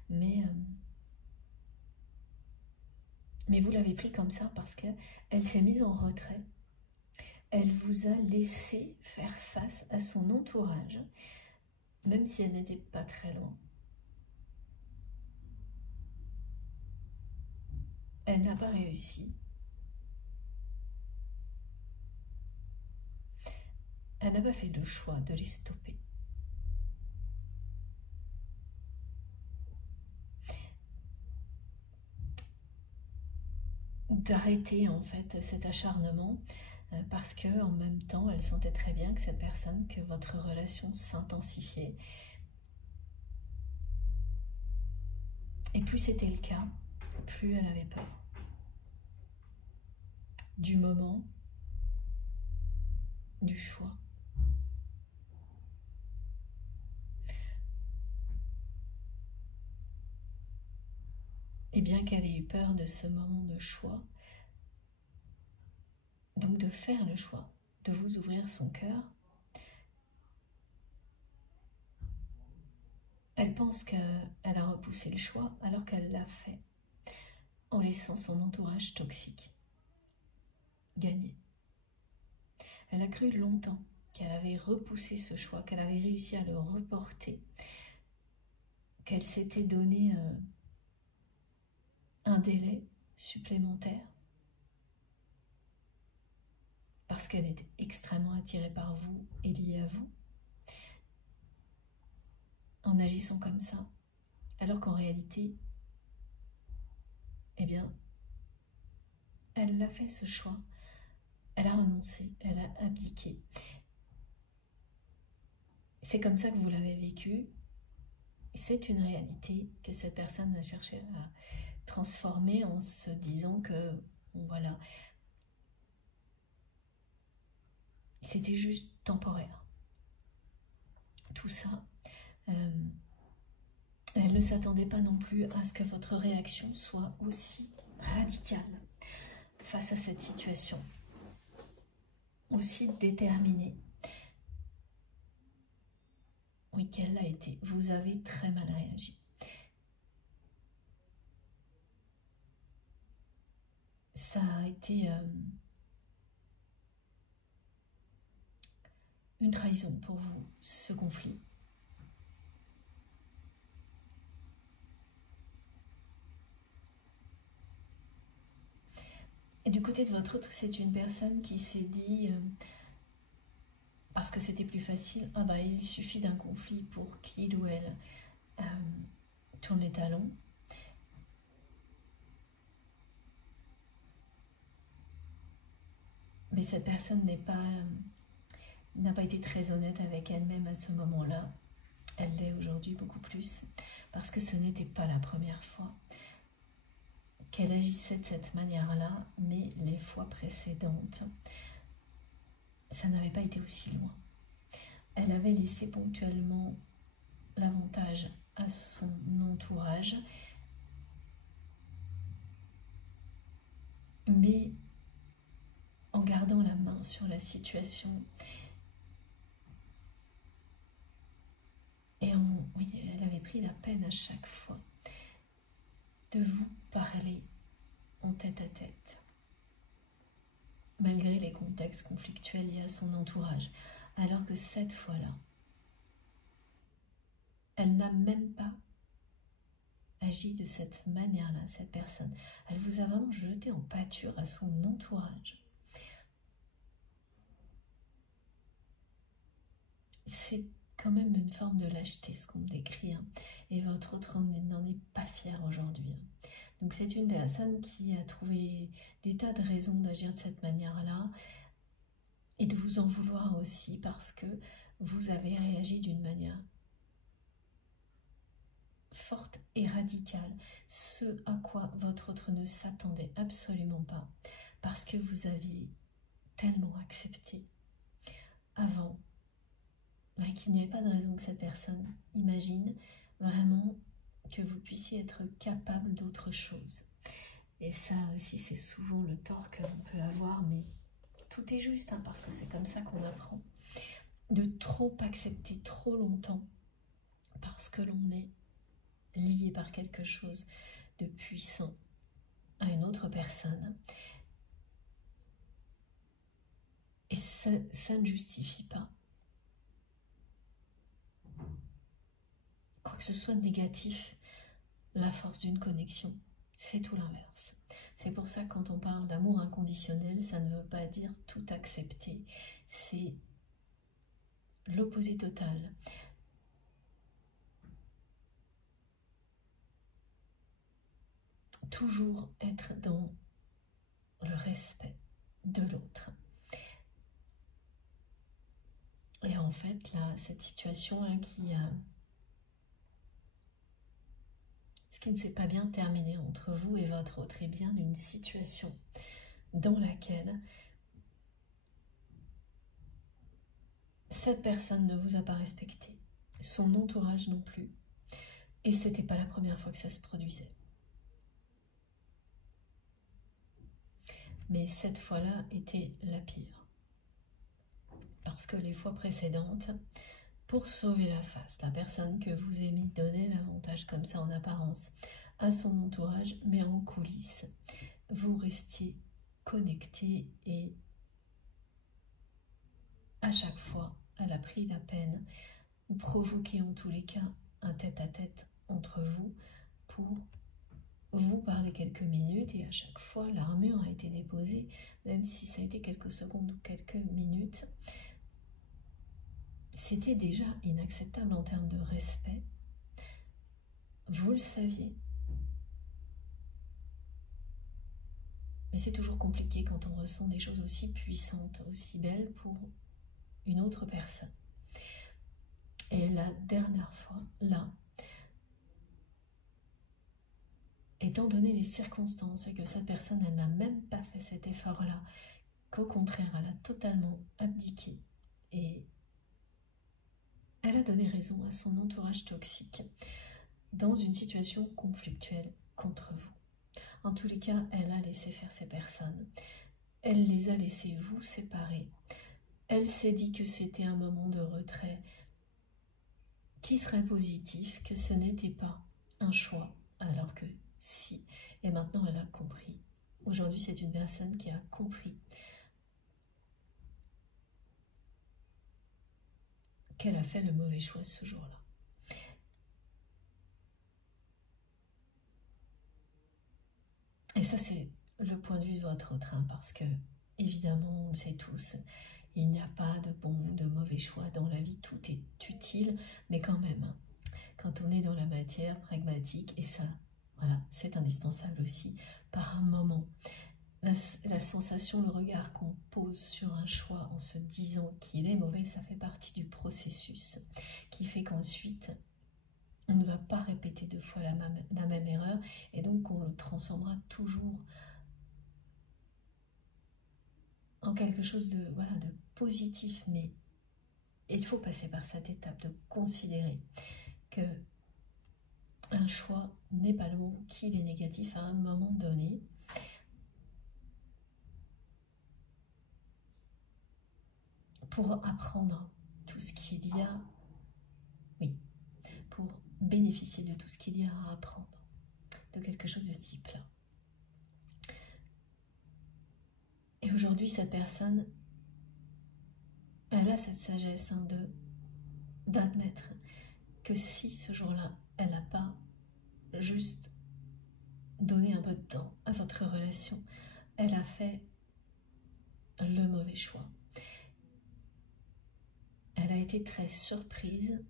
mais vous l'avez pris comme ça parce qu'elle s'est mise en retrait. Elle vous a laissé faire face à son entourage, même si elle n'était pas très loin. Elle n'a pas réussi. Elle n'a pas fait le choix de les stopper. D'arrêter en fait cet acharnement, parce que en même temps elle sentait très bien que cette personne, que votre relation s'intensifiait. Et plus c'était le cas, plus elle avait peur du moment, du choix. Et bien qu'elle ait eu peur de ce moment de choix, donc de faire le choix, de vous ouvrir son cœur, elle pense qu'elle a repoussé le choix alors qu'elle l'a fait en laissant son entourage toxique gagner. Elle a cru longtemps qu'elle avait repoussé ce choix, qu'elle avait réussi à le reporter, qu'elle s'était donné un délai supplémentaire parce qu'elle est extrêmement attirée par vous et liée à vous, en agissant comme ça, alors qu'en réalité, eh bien, elle a fait ce choix, elle a renoncé, elle a abdiqué. C'est comme ça que vous l'avez vécu, c'est une réalité que cette personne a cherché à transformer en se disant que, bon, voilà, c'était juste temporaire. Tout ça, elle ne s'attendait pas non plus à ce que votre réaction soit aussi radicale face à cette situation, aussi déterminée. Oui, qu'elle l'a été. Vous avez très mal réagi. Ça a été une trahison pour vous, ce conflit. Et du côté de votre autre, c'est une personne qui s'est dit parce que c'était plus facile, ah bah il suffit d'un conflit pour qu'il ou elle tourne les talons. Mais cette personne n'a pas été très honnête avec elle-même à ce moment-là. Elle l'est aujourd'hui beaucoup plus, parce que ce n'était pas la première fois qu'elle agissait de cette manière-là, mais les fois précédentes, ça n'avait pas été aussi loin. Elle avait laissé ponctuellement l'avantage à son entourage, mais en gardant la main sur la situation. Et oui, elle avait pris la peine à chaque fois de vous parler en tête à tête, malgré les contextes conflictuels liés à son entourage. Alors que cette fois-là, elle n'a même pas agi de cette manière-là, cette personne. Elle vous a vraiment jeté en pâture à son entourage. C'est quand même une forme de lâcheté ce qu'on me décrit, hein. Et votre autre n'en est pas fier aujourd'hui, hein. Donc c'est une personne qui a trouvé des tas de raisons d'agir de cette manière-là et de vous en vouloir aussi parce que vous avez réagi d'une manière forte et radicale, ce à quoi votre autre ne s'attendait absolument pas, parce que vous aviez tellement accepté avant qu'il n'y avait pas de raison que cette personne imagine vraiment que vous puissiez être capable d'autre chose. Et ça aussi, c'est souvent le tort que l'on peut avoir, mais tout est juste, hein, parce que c'est comme ça qu'on apprend. De trop accepter trop longtemps, parce que l'on est lié par quelque chose de puissant à une autre personne. Et ça ne justifie pas quoi que ce soit de négatif. La force d'une connexion, c'est tout l'inverse. C'est pour ça que quand on parle d'amour inconditionnel, ça ne veut pas dire tout accepter. C'est l'opposé total. Toujours être dans le respect de l'autre. Et en fait, là, cette situation ce qui ne s'est pas bien terminé entre vous et votre autre est bien une situation dans laquelle cette personne ne vous a pas respecté, son entourage non plus, et c'était pas la première fois que ça se produisait. Mais cette fois-là était la pire. Parce que les fois précédentes, pour sauver la face, la personne que vous aimez donnait l'avantage comme ça en apparence à son entourage, mais en coulisses, vous restiez connecté et à chaque fois, elle a pris la peine ou provoqué en tous les cas un tête-à-tête entre vous pour vous parler quelques minutes, et à chaque fois l'armure a été déposée, même si ça a été quelques secondes ou quelques minutes. C'était déjà inacceptable en termes de respect. Vous le saviez. Mais c'est toujours compliqué quand on ressent des choses aussi puissantes, aussi belles pour une autre personne. Et la dernière fois, là, étant donné les circonstances et que cette personne, elle n'a même pas fait cet effort-là, qu'au contraire, elle a totalement abdiqué et elle a donné raison à son entourage toxique dans une situation conflictuelle contre vous. En tous les cas, elle a laissé faire ces personnes. Elle les a laissés vous séparer. Elle s'est dit que c'était un moment de retrait qui serait positif, que ce n'était pas un choix, alors que si. Et maintenant, elle a compris. Aujourd'hui, c'est une personne qui a compris qu'elle a fait le mauvais choix ce jour-là. Et ça, c'est le point de vue de votre autre, hein, parce que, évidemment, on le sait tous, Il n'y a pas de bon ou de mauvais choix dans la vie, tout est utile, mais quand même, hein, quand on est dans la matière pragmatique, et ça, voilà, c'est indispensable aussi, par un moment, la sensation, le regard qu'on pose sur un choix en se disant qu'il est mauvais, ça fait partie du processus qui fait qu'ensuite, on ne va pas répéter deux fois la même erreur, et donc on le transformera toujours en quelque chose de, voilà, de positif. Mais il faut passer par cette étape de considérer que un choix n'est pas le bon, qu'il est négatif à un moment donné. Pour apprendre tout ce qu'il y a, oui, pour bénéficier de tout ce qu'il y a à apprendre, de quelque chose de ce type-là. Et aujourd'hui, cette personne, elle a cette sagesse hein, d'admettre que si ce jour-là, elle n'a pas juste donné un peu de temps à votre relation, elle a fait le mauvais choix. Elle a été très surprise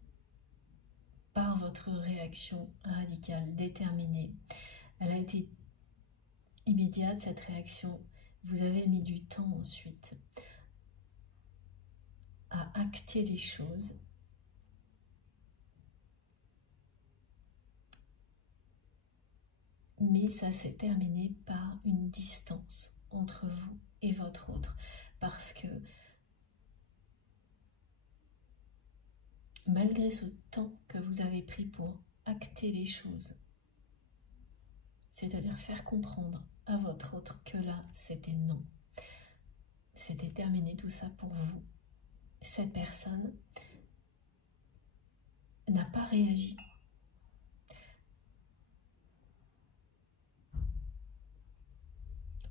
par votre réaction radicale, déterminée. Elle a été immédiate, cette réaction. Vous avez mis du temps ensuite à acter les choses. Mais ça s'est terminé par une distance entre vous et votre autre. Parce que malgré ce temps que vous avez pris pour acter les choses, c'est-à-dire faire comprendre à votre autre que là, c'était non. C'était terminé tout ça pour vous. Cette personne n'a pas réagi.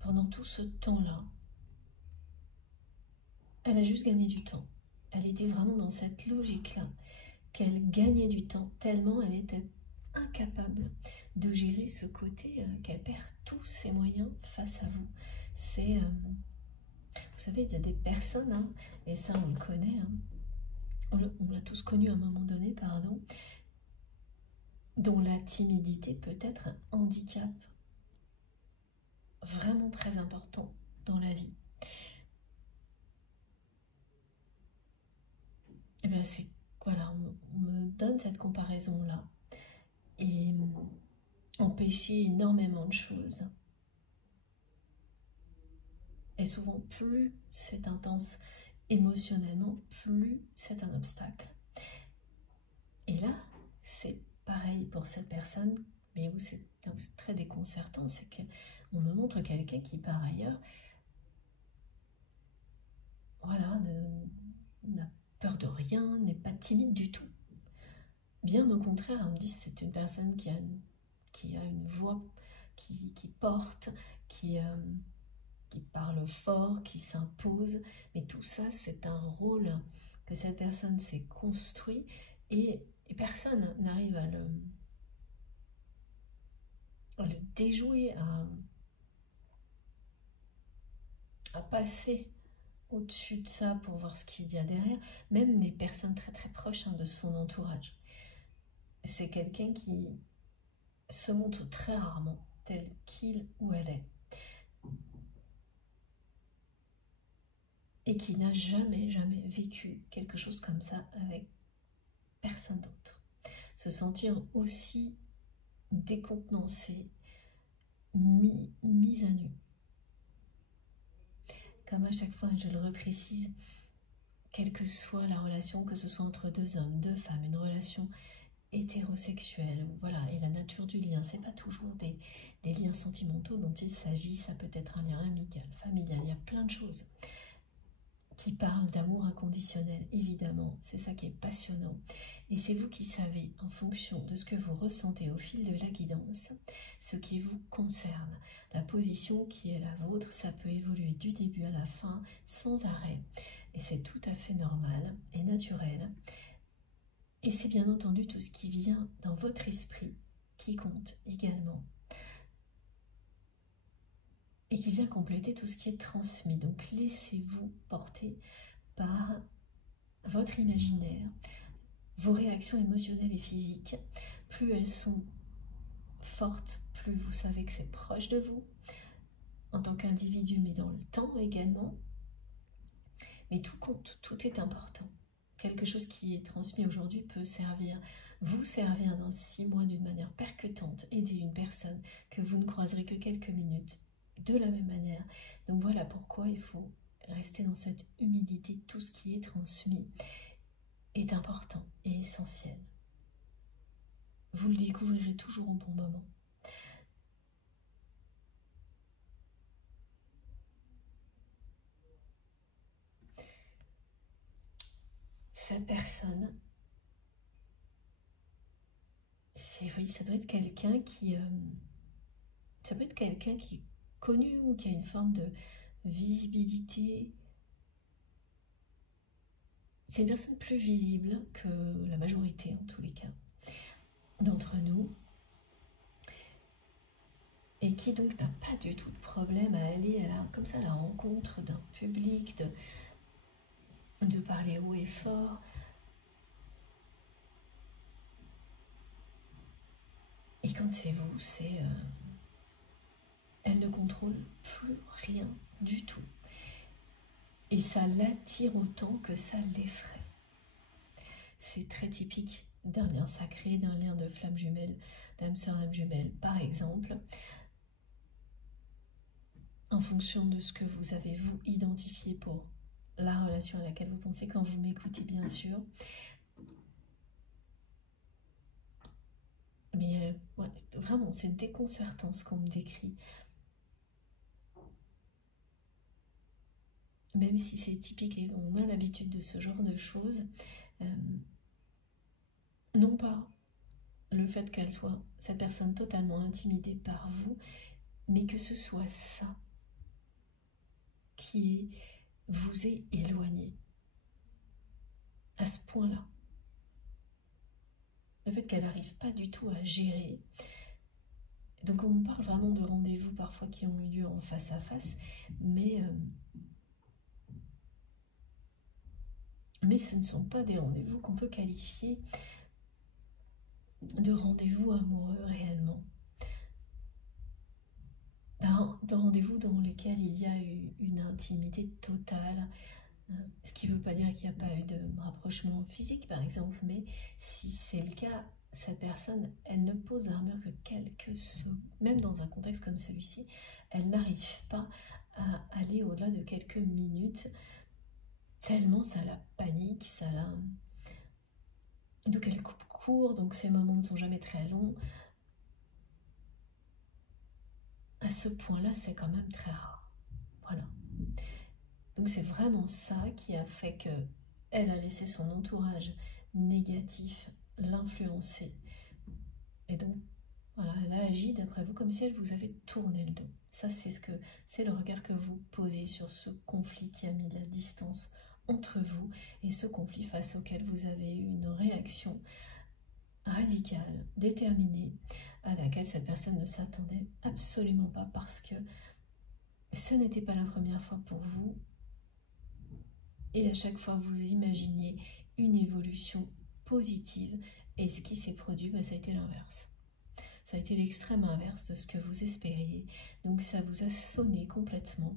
Pendant tout ce temps-là, elle a juste gagné du temps. Elle était vraiment dans cette logique-là, qu'elle gagnait du temps tellement elle était incapable de gérer ce côté qu'elle perd tous ses moyens face à vous. C'est, vous savez, il y a des personnes, hein, et ça on le connaît, hein, on l'a tous connu à un moment donné, pardon, dont la timidité peut être un handicap vraiment très important dans la vie. Et bien c'est, voilà, on me donne cette comparaison-là, et empêcher énormément de choses. Et souvent, plus c'est intense émotionnellement, plus c'est un obstacle. Et là, c'est pareil pour cette personne, mais où c'est très déconcertant, c'est qu'on me montre quelqu'un qui, par ailleurs, voilà, n'a peur de rien, n'est pas timide du tout. Bien au contraire, on me dit que c'est une personne qui a une voix qui porte, qui parle fort, qui s'impose, mais tout ça, c'est un rôle que cette personne s'est construit et personne n'arrive à le déjouer, à passer au-dessus de ça pour voir ce qu'il y a derrière, même des personnes très très proches hein, de son entourage. C'est quelqu'un qui se montre très rarement tel qu'il ou elle est. Et qui n'a jamais vécu quelque chose comme ça avec personne d'autre. Se sentir aussi décontenancé, mis à nu. Comme à chaque fois, je le reprécise, quelle que soit la relation, que ce soit entre deux hommes, deux femmes, une relation hétérosexuelle, voilà, et la nature du lien, c'est pas toujours des liens sentimentaux dont il s'agit, ça peut être un lien amical, familial, il y a plein de choses qui parlent d'amour inconditionnel, évidemment, c'est ça qui est passionnant. Et c'est vous qui savez, en fonction de ce que vous ressentez au fil de la guidance, ce qui vous concerne. La position qui est la vôtre, ça peut évoluer du début à la fin, sans arrêt. Et c'est tout à fait normal et naturel. Et c'est bien entendu tout ce qui vient dans votre esprit qui compte également. Et qui vient compléter tout ce qui est transmis. Donc laissez-vous porter par votre imaginaire, vos réactions émotionnelles et physiques. Plus elles sont fortes, plus vous savez que c'est proche de vous, en tant qu'individu, mais dans le temps également. Mais tout compte, tout est important. Quelque chose qui est transmis aujourd'hui peut vous servir dans 6 mois d'une manière percutante, aider une personne que vous ne croiserez que quelques minutes de la même manière. Donc voilà pourquoi il faut rester dans cette humilité. Tout ce qui est transmis est important et essentiel. Vous le découvrirez toujours au bon moment. Cette personne, oui, ça doit être quelqu'un qui ça peut être quelqu'un qui est connu ou qui a une forme de visibilité. C'est une personne plus visible que la majorité, en tous les cas, d'entre nous, et qui donc n'a pas du tout de problème à aller comme ça à la rencontre d'un public, de parler haut et fort. Et quand c'est vous, elle ne contrôle plus rien du tout. Et ça l'attire autant que ça l'effraie. C'est très typique d'un lien sacré, d'un lien de flamme jumelle, d'âme sœur, âme jumelle, par exemple. En fonction de ce que vous avez vous identifié pour la relation à laquelle vous pensez quand vous m'écoutez, bien sûr. Mais ouais, vraiment, c'est déconcertant ce qu'on me décrit. Même si c'est typique et on a l'habitude de ce genre de choses, non pas le fait qu'elle soit, cette personne, totalement intimidée par vous, mais que ce soit ça qui vous est éloigné à ce point-là. Le fait qu'elle n'arrive pas du tout à gérer. Donc on parle vraiment de rendez-vous parfois qui ont eu lieu en face à face, mais ce ne sont pas des rendez-vous qu'on peut qualifier de rendez-vous amoureux réellement. De rendez-vous dans lesquels il y a eu une intimité totale, ce qui ne veut pas dire qu'il n'y a pas eu de rapprochement physique par exemple, mais si c'est le cas, cette personne, elle ne pose l'armure que quelques secondes. Même dans un contexte comme celui-ci, elle n'arrive pas à aller au-delà de quelques minutes, tellement ça la panique, ça la... Donc elle coupe court, donc ces moments ne sont jamais très longs. À ce point-là, c'est quand même très rare. Voilà. Donc c'est vraiment ça qui a fait qu'elle a laissé son entourage négatif l'influencer. Et donc, voilà, elle a agi d'après vous comme si elle vous avait tourné le dos. Ça, c'est le regard que vous posez sur ce conflit qui a mis de la distance entre vous et ce conflit face auquel vous avez eu une réaction radicale, déterminée, à laquelle cette personne ne s'attendait absolument pas parce que ce n'était pas la première fois pour vous et à chaque fois vous imaginiez une évolution positive et ce qui s'est produit, ça a été l'inverse. Ça a été l'extrême inverse de ce que vous espériez, donc ça vous a sonné complètement.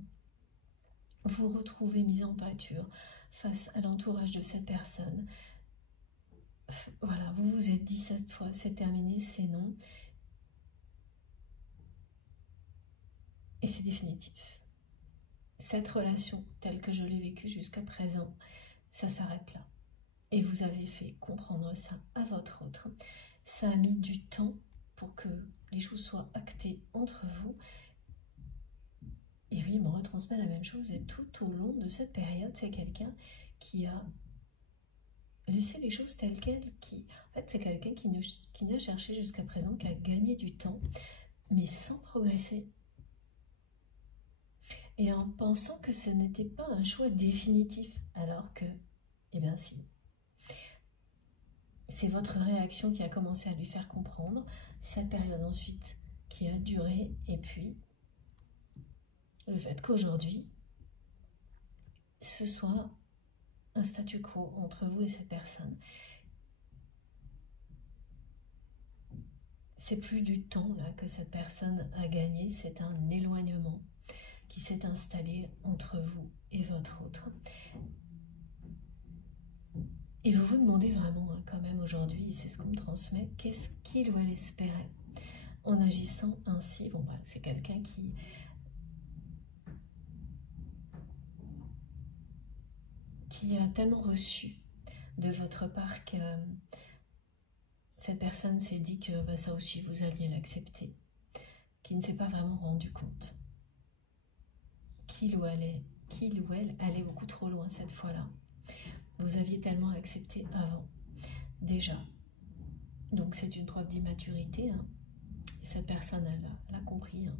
Vous vous retrouvez mis en pâture face à l'entourage de cette personne. Voilà, vous vous êtes dit cette fois, c'est terminé, c'est non. Et c'est définitif. Cette relation, telle que je l'ai vécue jusqu'à présent, ça s'arrête là. Et vous avez fait comprendre ça à votre autre. Ça a mis du temps pour que les choses soient actées entre vous. Et oui, il me retransmet la même chose. Et tout au long de cette période, c'est quelqu'un qui a laissé les choses telles quelles. En fait, c'est quelqu'un qui n'a cherché jusqu'à présent qu'à gagner du temps, mais sans progresser. Et en pensant que ce n'était pas un choix définitif, alors que, eh bien si. C'est votre réaction qui a commencé à lui faire comprendre, cette période ensuite qui a duré, et puis le fait qu'aujourd'hui, ce soit un statu quo entre vous et cette personne. C'est plus du temps là que cette personne a gagné, c'est un éloignement qui s'est installé entre vous et votre autre. Et vous vous demandez vraiment quand même aujourd'hui, c'est ce qu'on me transmet, qu'est-ce qu'il ou elle espérait en agissant ainsi. Bon bah c'est quelqu'un qui a tellement reçu de votre part que cette personne s'est dit que bah, ça aussi vous alliez l'accepter, qui ne s'est pas vraiment rendu compte qu'il ou elle allait beaucoup trop loin cette fois-là. Vous aviez tellement accepté avant, déjà. Donc c'est une preuve d'immaturité, hein. Et cette personne, elle l'a compris, hein.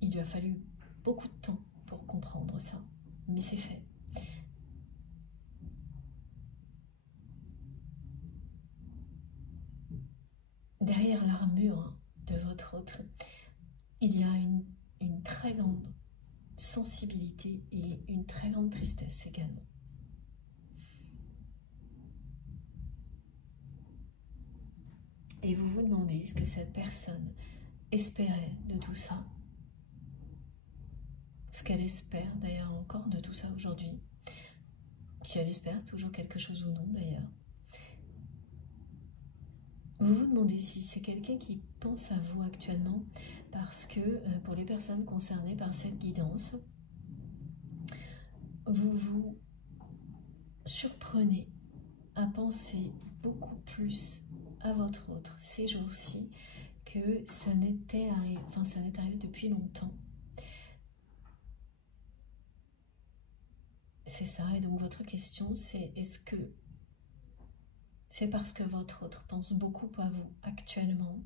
Il lui a fallu beaucoup de temps pour comprendre ça, mais c'est fait. Derrière l'armure de votre autre, il y a une très grande sensibilité et une très grande tristesse également. Et vous vous demandez ce que cette personne espérait de tout ça, ce qu'elle espère d'ailleurs encore de tout ça aujourd'hui, si elle espère toujours quelque chose ou non d'ailleurs. Vous vous demandez si c'est quelqu'un qui pense à vous actuellement, parce que pour les personnes concernées par cette guidance, vous vous surprenez à penser beaucoup plus à votre autre ces jours-ci que ça n'était arrivé, enfin ça n'est arrivé depuis longtemps. C'est ça, et donc votre question c'est, est-ce que c'est parce que votre autre pense beaucoup à vous actuellement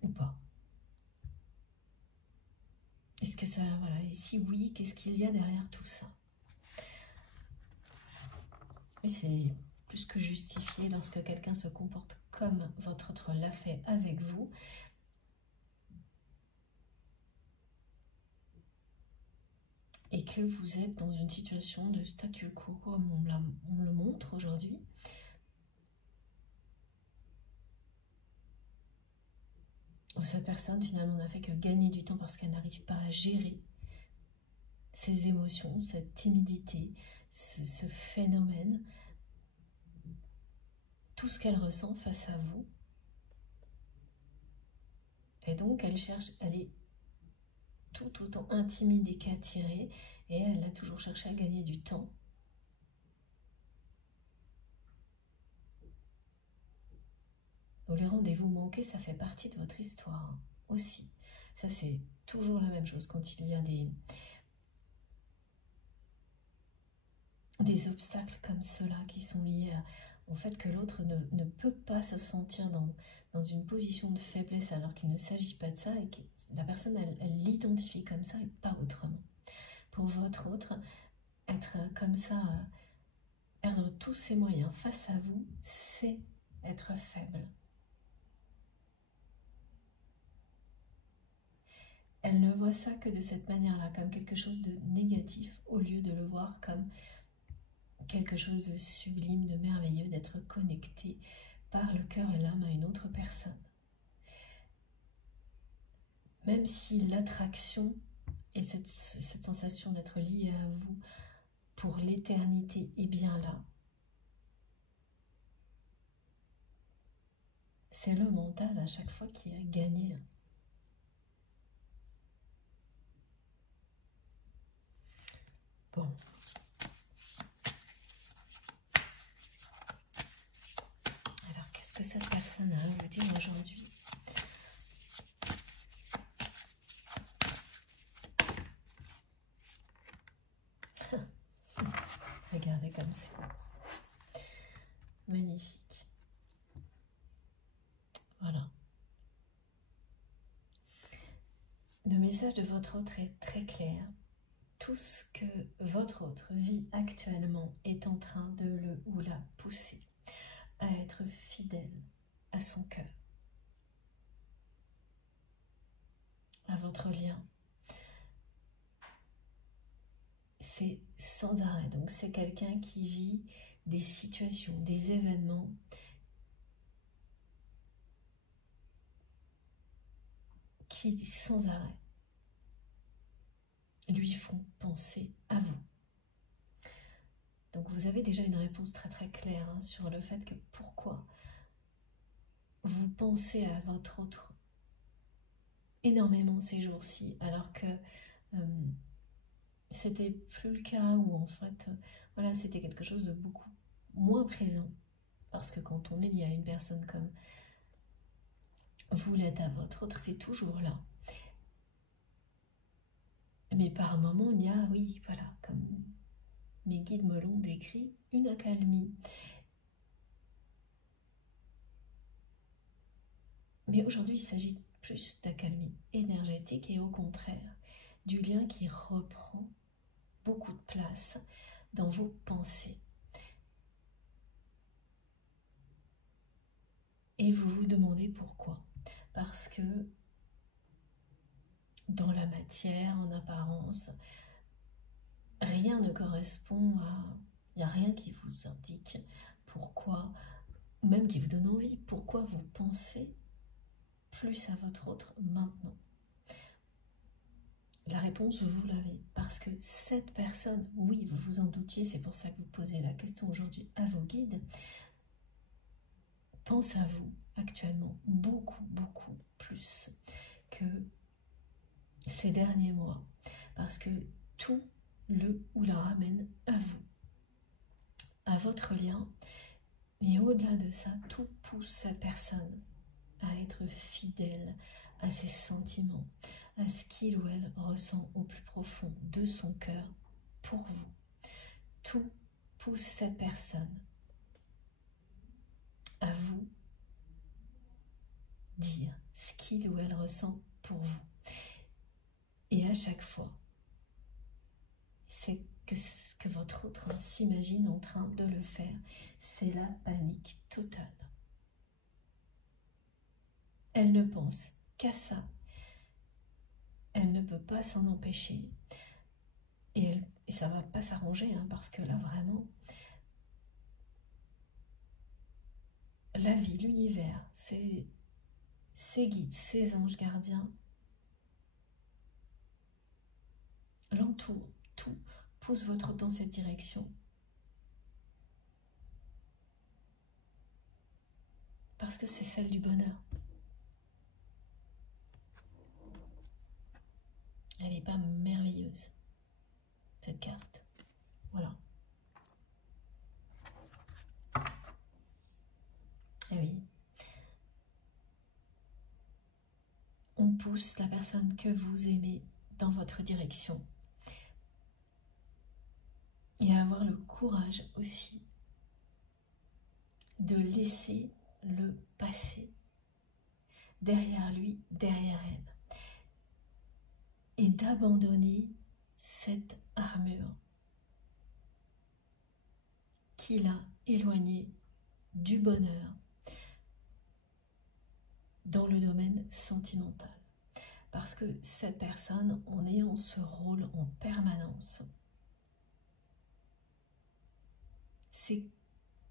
ou pas? Est-ce que ça, voilà, et si oui, qu'est-ce qu'il y a derrière tout ça? Oui, c'est plus que justifié lorsque quelqu'un se comporte comme votre autre l'a fait avec vous. Et que vous êtes dans une situation de statu quo, comme on le montre aujourd'hui. Où cette personne finalement n'a fait que gagner du temps parce qu'elle n'arrive pas à gérer ses émotions, cette timidité, ce phénomène, tout ce qu'elle ressent face à vous. Et donc elle cherche, elle est tout autant intimidée qu'attirée, et elle a toujours cherché à gagner du temps. Donc les rendez-vous manqués, ça fait partie de votre histoire aussi. Ça c'est toujours la même chose quand il y a des obstacles comme ceux-là qui sont liés au fait que l'autre ne peut pas se sentir dans une position de faiblesse alors qu'il ne s'agit pas de ça, et que la personne, elle l'identifie comme ça et pas autrement. Pour votre autre, être comme ça, perdre tous ses moyens face à vous, c'est être faible. Elle ne voit ça que de cette manière-là, comme quelque chose de négatif, au lieu de le voir comme quelque chose de sublime, de merveilleux, d'être connecté par le cœur et l'âme à une autre personne. Même si l'attraction et cette sensation d'être lié à vous pour l'éternité est bien là, c'est le mental à chaque fois qui a gagné. Bon. Alors, qu'est-ce que cette personne a à vous dire aujourd'hui? Regardez comme c'est magnifique. Voilà. Le message de votre autre est très clair. Tout ce que votre autre vit actuellement est en train de le ou la pousser à être fidèle à son cœur, à votre lien. c'est sans arrêt. Donc c'est quelqu'un qui vit des situations, des événements qui, sans arrêt, lui font penser à vous. Donc vous avez déjà une réponse très très claire hein, sur le fait que pourquoi vous pensez à votre autre énormément ces jours-ci, alors que c'était plus le cas, ou en fait, voilà, c'était quelque chose de beaucoup moins présent. Parce que quand on est lié à une personne comme vous l'êtes à votre autre, c'est toujours là. Mais par moments, il y a, oui, voilà, comme mes guides me l'ont décrit, une accalmie. Mais aujourd'hui, il s'agit plus d'accalmie énergétique et au contraire, du lien qui reprend beaucoup de place dans vos pensées. Et vous vous demandez pourquoi. Parce que dans la matière, en apparence, rien ne correspond à... Il n'y a rien qui vous indique pourquoi, ou même qui vous donne envie, pourquoi vous pensez plus à votre autre maintenant. La réponse, vous l'avez. Parce que cette personne, oui, vous vous en doutiez, c'est pour ça que vous posez la question aujourd'hui à vos guides, pense à vous actuellement beaucoup, beaucoup plus que ces derniers mois. Parce que tout le ou la ramène à vous, à votre lien. Et au-delà de ça, tout pousse cette personne à être fidèle à ses sentiments, à ce qu'il ou elle ressent au plus profond de son cœur pour vous. Tout pousse cette personne à vous dire ce qu'il ou elle ressent pour vous. Et à chaque fois, c'est que ce que votre autre s'imagine en train de le faire. C'est la panique totale. Elle ne pense qu'à ça. Elle ne peut pas s'en empêcher. Et ça ne va pas s'arranger, hein, parce que là, vraiment, la vie, l'univers, ses guides, ses anges gardiens l'entourent, tout pousse votre dans cette direction. Parce que c'est celle du bonheur. Elle n'est pas merveilleuse, cette carte. Voilà. Et oui. On pousse la personne que vous aimez dans votre direction. Et avoir le courage aussi de laisser le passé derrière lui, derrière elle. Et d'abandonner cette armure qui l'a éloigné du bonheur dans le domaine sentimental. Parce que cette personne, en ayant ce rôle en permanence, s'est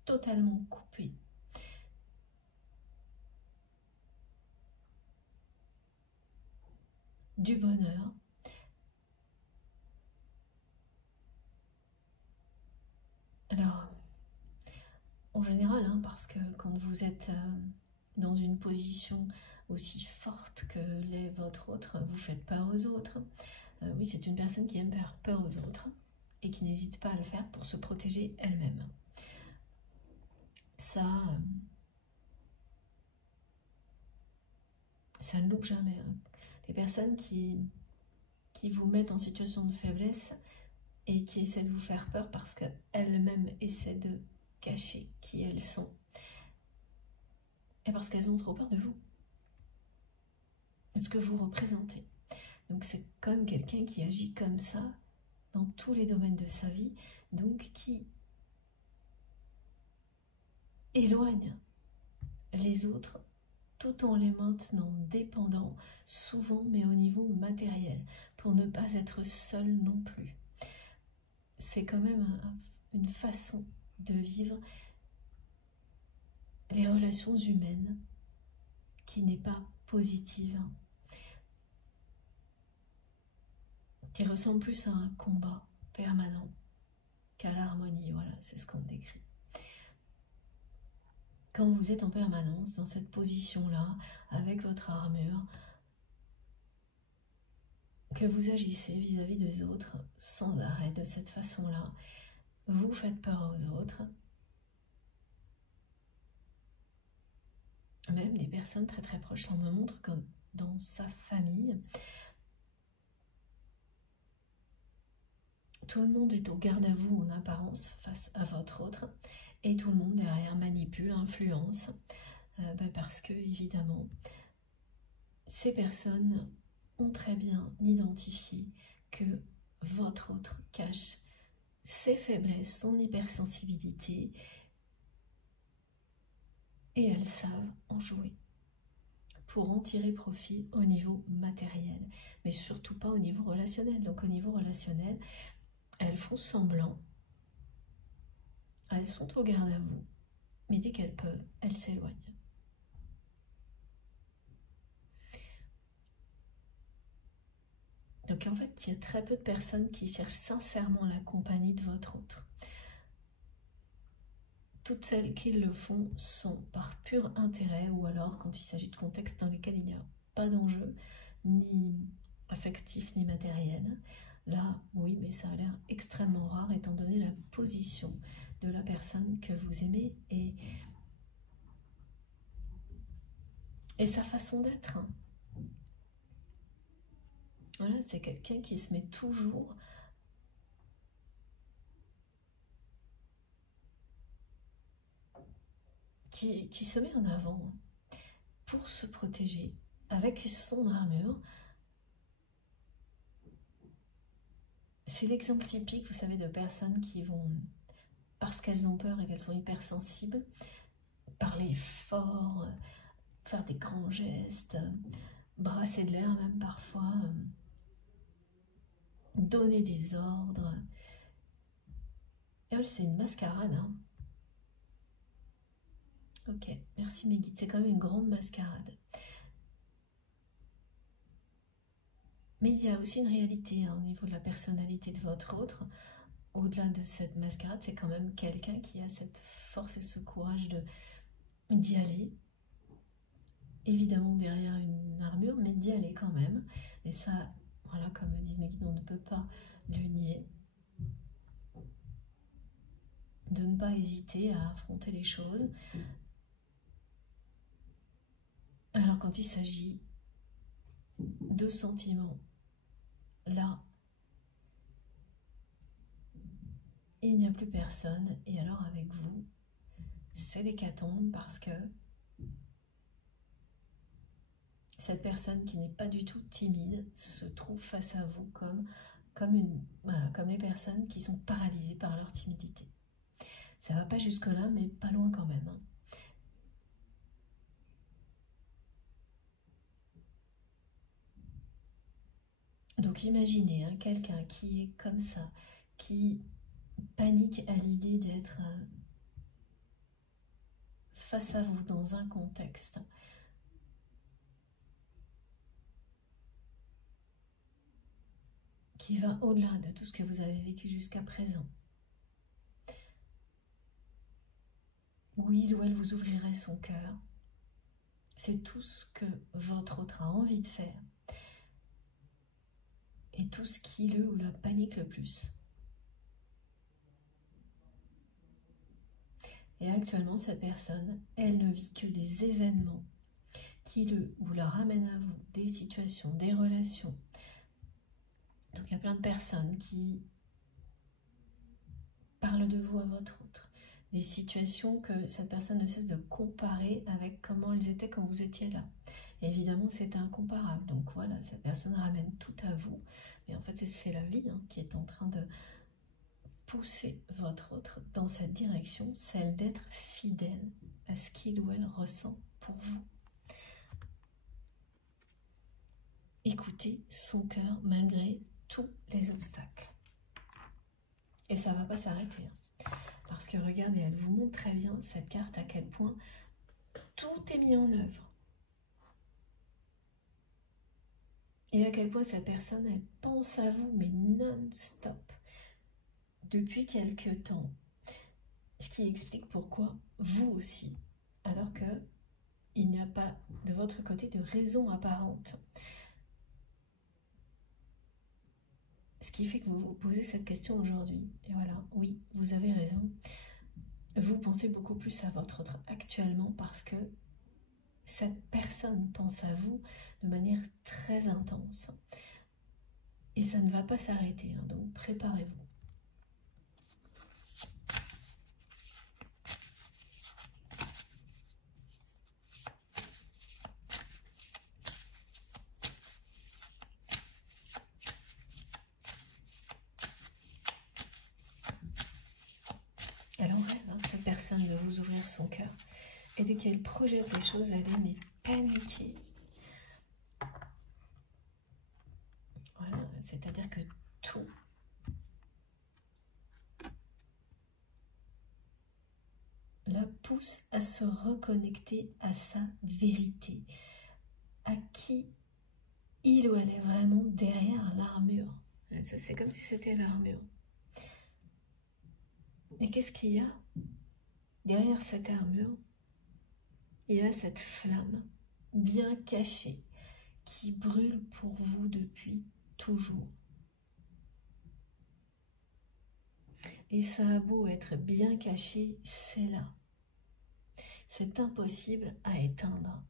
totalement coupée du bonheur, alors en général, hein, parce que quand vous êtes dans une position aussi forte que l'est votre autre, vous faites peur aux autres. Oui, c'est une personne qui aime faire peur aux autres et qui n'hésite pas à le faire pour se protéger elle-même. Ça ne loupe jamais. Hein. Les personnes qui vous mettent en situation de faiblesse et qui essaient de vous faire peur parce qu'elles-mêmes essaient de cacher qui elles sont. Et parce qu'elles ont trop peur de vous. Ce que vous représentez. Donc c'est comme quelqu'un qui agit comme ça dans tous les domaines de sa vie, donc qui éloigne les autres tout en les maintenant dépendants, souvent mais au niveau matériel, pour ne pas être seul non plus. c'est quand même une façon de vivre les relations humaines qui n'est pas positive, qui ressemble plus à un combat permanent qu'à l'harmonie. Voilà, c'est ce qu'on décrit. Quand vous êtes en permanence dans cette position-là, avec votre armure, que vous agissez vis-à-vis des autres sans arrêt de cette façon-là, vous faites peur aux autres, même des personnes très très proches. On me montre que dans sa famille, tout le monde est au garde à vous en apparence face à votre autre, et tout le monde derrière manipule, influence, parce que évidemment, ces personnes ont très bien identifié que votre autre cache ses faiblesses, son hypersensibilité, et elles savent en jouer pour en tirer profit au niveau matériel, mais surtout pas au niveau relationnel. Donc au niveau relationnel, elles font semblant, elles sont au garde à vous, mais dès qu'elles peuvent, elles s'éloignent. Donc en fait, il y a très peu de personnes qui cherchent sincèrement la compagnie de votre autre. Toutes celles qui le font sont par pur intérêt, ou alors quand il s'agit de contextes dans lesquels il n'y a pas d'enjeu, ni affectif ni matériel. Là, oui, mais ça a l'air extrêmement rare étant donné la position de la personne que vous aimez et sa façon d'être. Voilà, c'est quelqu'un qui se met toujours qui se met en avant pour se protéger avec son armure. C'est l'exemple typique, vous savez, de personnes qui vont, parce qu'elles ont peur et qu'elles sont hypersensibles, parler fort, faire des grands gestes, brasser de l'air même parfois, donner des ordres. Et c'est une mascarade, hein. Ok, merci mes guides, c'est quand même une grande mascarade. Mais il y a aussi une réalité hein, au niveau de la personnalité de votre autre. Au-delà de cette mascarade, c'est quand même quelqu'un qui a cette force et ce courage d'y aller. Évidemment derrière une armure, mais d'y aller quand même. Et ça, voilà, comme disent mes guides, on ne peut pas le nier. De ne pas hésiter à affronter les choses. Alors quand il s'agit de sentiments, là, il n'y a plus personne. Et alors avec vous, c'est l'hécatombe parce que cette personne qui n'est pas du tout timide se trouve face à vous comme les personnes qui sont paralysées par leur timidité. Ça va pas jusque-là, mais pas loin quand même. Hein. Donc imaginez hein, quelqu'un qui est comme ça, qui panique à l'idée d'être face à vous dans un contexte qui va au-delà de tout ce que vous avez vécu jusqu'à présent. Où il ou elle vous ouvrirait son cœur. C'est tout ce que votre autre a envie de faire. Et tout ce qui le ou la panique le plus. Et actuellement, cette personne, elle ne vit que des événements qui le ou la ramènent à vous, des situations, des relations. Donc il y a plein de personnes qui parlent de vous à votre autre. Des situations que cette personne ne cesse de comparer avec comment elles étaient quand vous étiez là. Et évidemment, c'est incomparable. Donc voilà, cette personne ramène tout à vous. Mais en fait, c'est la vie hein, qui est en train de pousser votre autre dans cette direction, celle d'être fidèle à ce qu'il ou elle ressent pour vous. Écoutez son cœur malgré tous les obstacles. Et ça ne va pas s'arrêter. Parce que regardez, elle vous montre très bien, cette carte, à quel point tout est mis en œuvre. Et à quel point cette personne, elle pense à vous, mais non-stop, depuis quelque temps. Ce qui explique pourquoi vous aussi, alors que il n'y a pas de votre côté de raison apparente. Ce qui fait que vous vous posez cette question aujourd'hui. Et voilà, oui, vous avez raison. Vous pensez beaucoup plus à votre autre actuellement parce que cette personne pense à vous de manière très intense. Et ça ne va pas s'arrêter, hein, donc préparez-vous. Elle en rêve, hein, cette personne, de vous ouvrir son cœur. Et dès qu'elle projette les choses, elle est mais paniquée. Voilà, c'est-à-dire que tout la pousse à se reconnecter à sa vérité, à qui il ou elle est vraiment derrière l'armure. C'est comme si c'était l'armure. Et qu'est-ce qu'il y a derrière cette armure? Il y a cette flamme bien cachée qui brûle pour vous depuis toujours. Et ça a beau être bien caché, c'est là. C'est impossible à éteindre.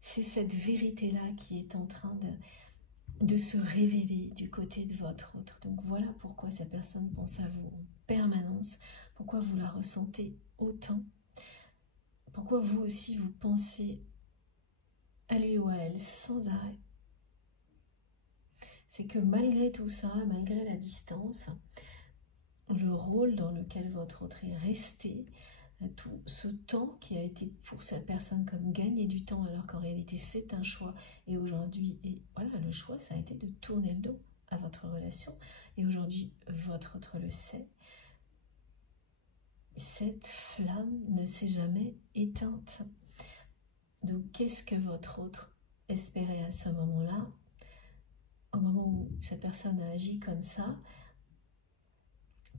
C'est cette vérité-là qui est en train de se révéler du côté de votre autre. Donc voilà pourquoi cette personne pense à vous en permanence, pourquoi vous la ressentez autant, pourquoi vous aussi vous pensez à lui ou à elle sans arrêt. C'est que malgré tout ça, malgré la distance, le rôle dans lequel votre autre est resté, tout ce temps qui a été pour cette personne comme gagner du temps, alors qu'en réalité c'est un choix. Et aujourd'hui, voilà, le choix, ça a été de tourner le dos à votre relation. Et aujourd'hui, votre autre le sait. Cette flamme ne s'est jamais éteinte. Donc, qu'est-ce que votre autre espérait à ce moment-là? Au moment où cette personne a agi comme ça,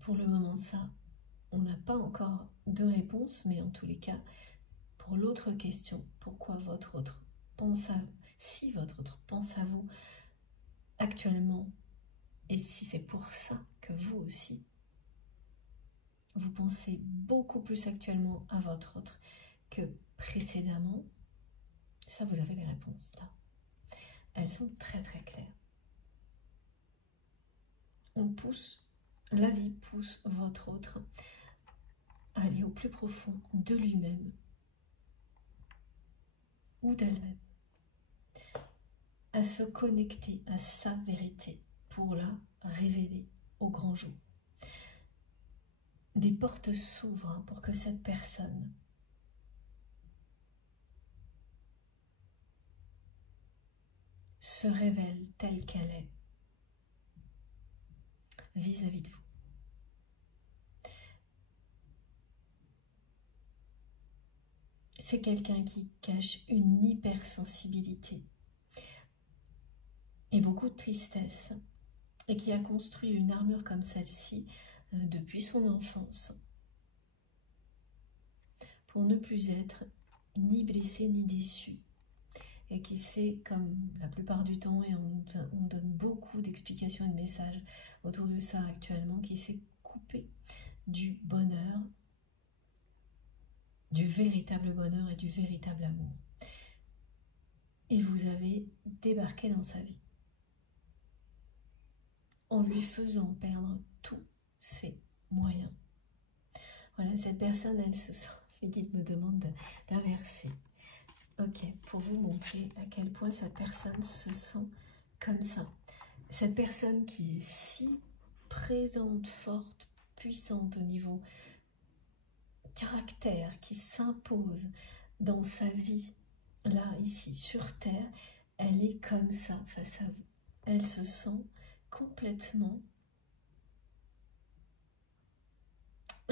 pour le moment, ça, on n'a pas encore de réponse, mais en tous les cas, pour l'autre question, pourquoi votre autre pense à vous, si votre autre pense à vous actuellement, et si c'est pour ça que vous aussi, vous pensez beaucoup plus actuellement à votre autre que précédemment, ça vous avez les réponses là. Elles sont très très claires. On pousse, la vie pousse votre autre à aller au plus profond de lui-même ou d'elle-même, à se connecter à sa vérité pour la révéler au grand jour. Des portes s'ouvrent pour que cette personne se révèle telle qu'elle est vis-à-vis de vous. C'est quelqu'un qui cache une hypersensibilité et beaucoup de tristesse et qui a construit une armure comme celle-ci depuis son enfance pour ne plus être ni blessé ni déçu, et qui sait, comme la plupart du temps, et on donne beaucoup d'explications et de messages autour de ça actuellement, qui s'est coupé du bonheur, du véritable bonheur et du véritable amour. Et vous avez débarqué dans sa vie en lui faisant perdre tous ses moyens. Voilà, cette personne, elle se sent, les guides me demandent d'inverser. Ok, pour vous montrer à quel point cette personne se sent comme ça. Cette personne qui est si présente, forte, puissante au niveau caractère, qui s'impose dans sa vie, là, ici, sur Terre, elle est comme ça face à vous. Elle se sent complètement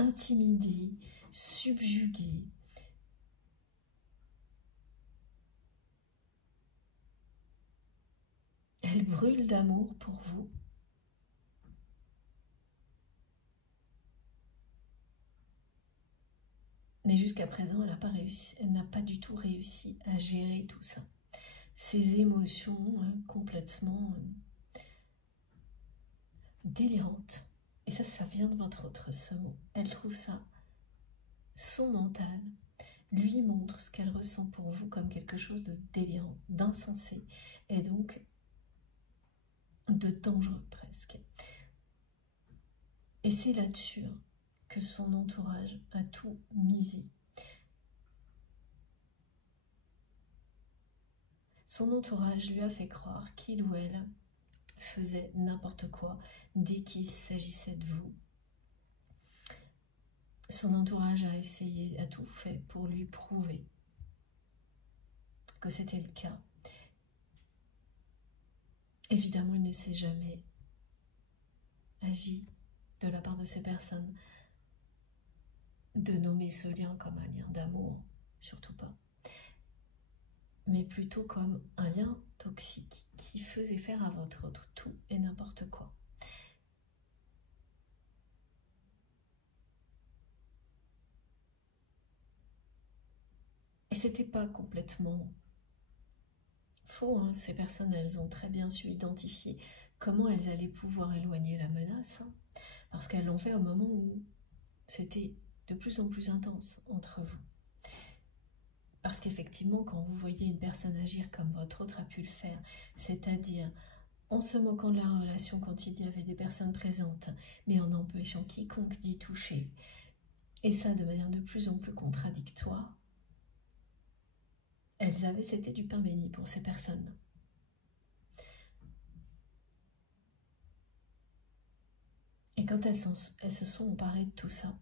intimidée, subjuguée. Elle brûle d'amour pour vous. Mais jusqu'à présent, elle n'a pas du tout réussi à gérer tout ça. Ces émotions complètement délirantes. Et ça vient de votre autre, ce mot. Elle trouve ça, son mental, lui montre ce qu'elle ressent pour vous comme quelque chose de délirant, d'insensé, et donc de dangereux presque. Et c'est là-dessus que son entourage a tout misé. Son entourage lui a fait croire qu'il ou elle faisait n'importe quoi dès qu'il s'agissait de vous. Son entourage a tout fait pour lui prouver que c'était le cas. Évidemment, il ne s'est jamais agi de la part de ces personnes de nommer ce lien comme un lien d'amour, surtout pas, mais plutôt comme un lien toxique qui faisait faire à votre autre tout et n'importe quoi. Et c'était pas complètement faux, hein. Ces personnes, elles ont très bien su identifier comment elles allaient pouvoir éloigner la menace, hein, parce qu'elles l'ont fait au moment où c'était de plus en plus intense entre vous. Parce qu'effectivement, quand vous voyez une personne agir comme votre autre a pu le faire, c'est-à-dire en se moquant de la relation quand il y avait des personnes présentes, mais en empêchant quiconque d'y toucher, et ça de manière de plus en plus contradictoire, c'était du pain béni pour ces personnes. Et quand elles se sont emparées de tout ça,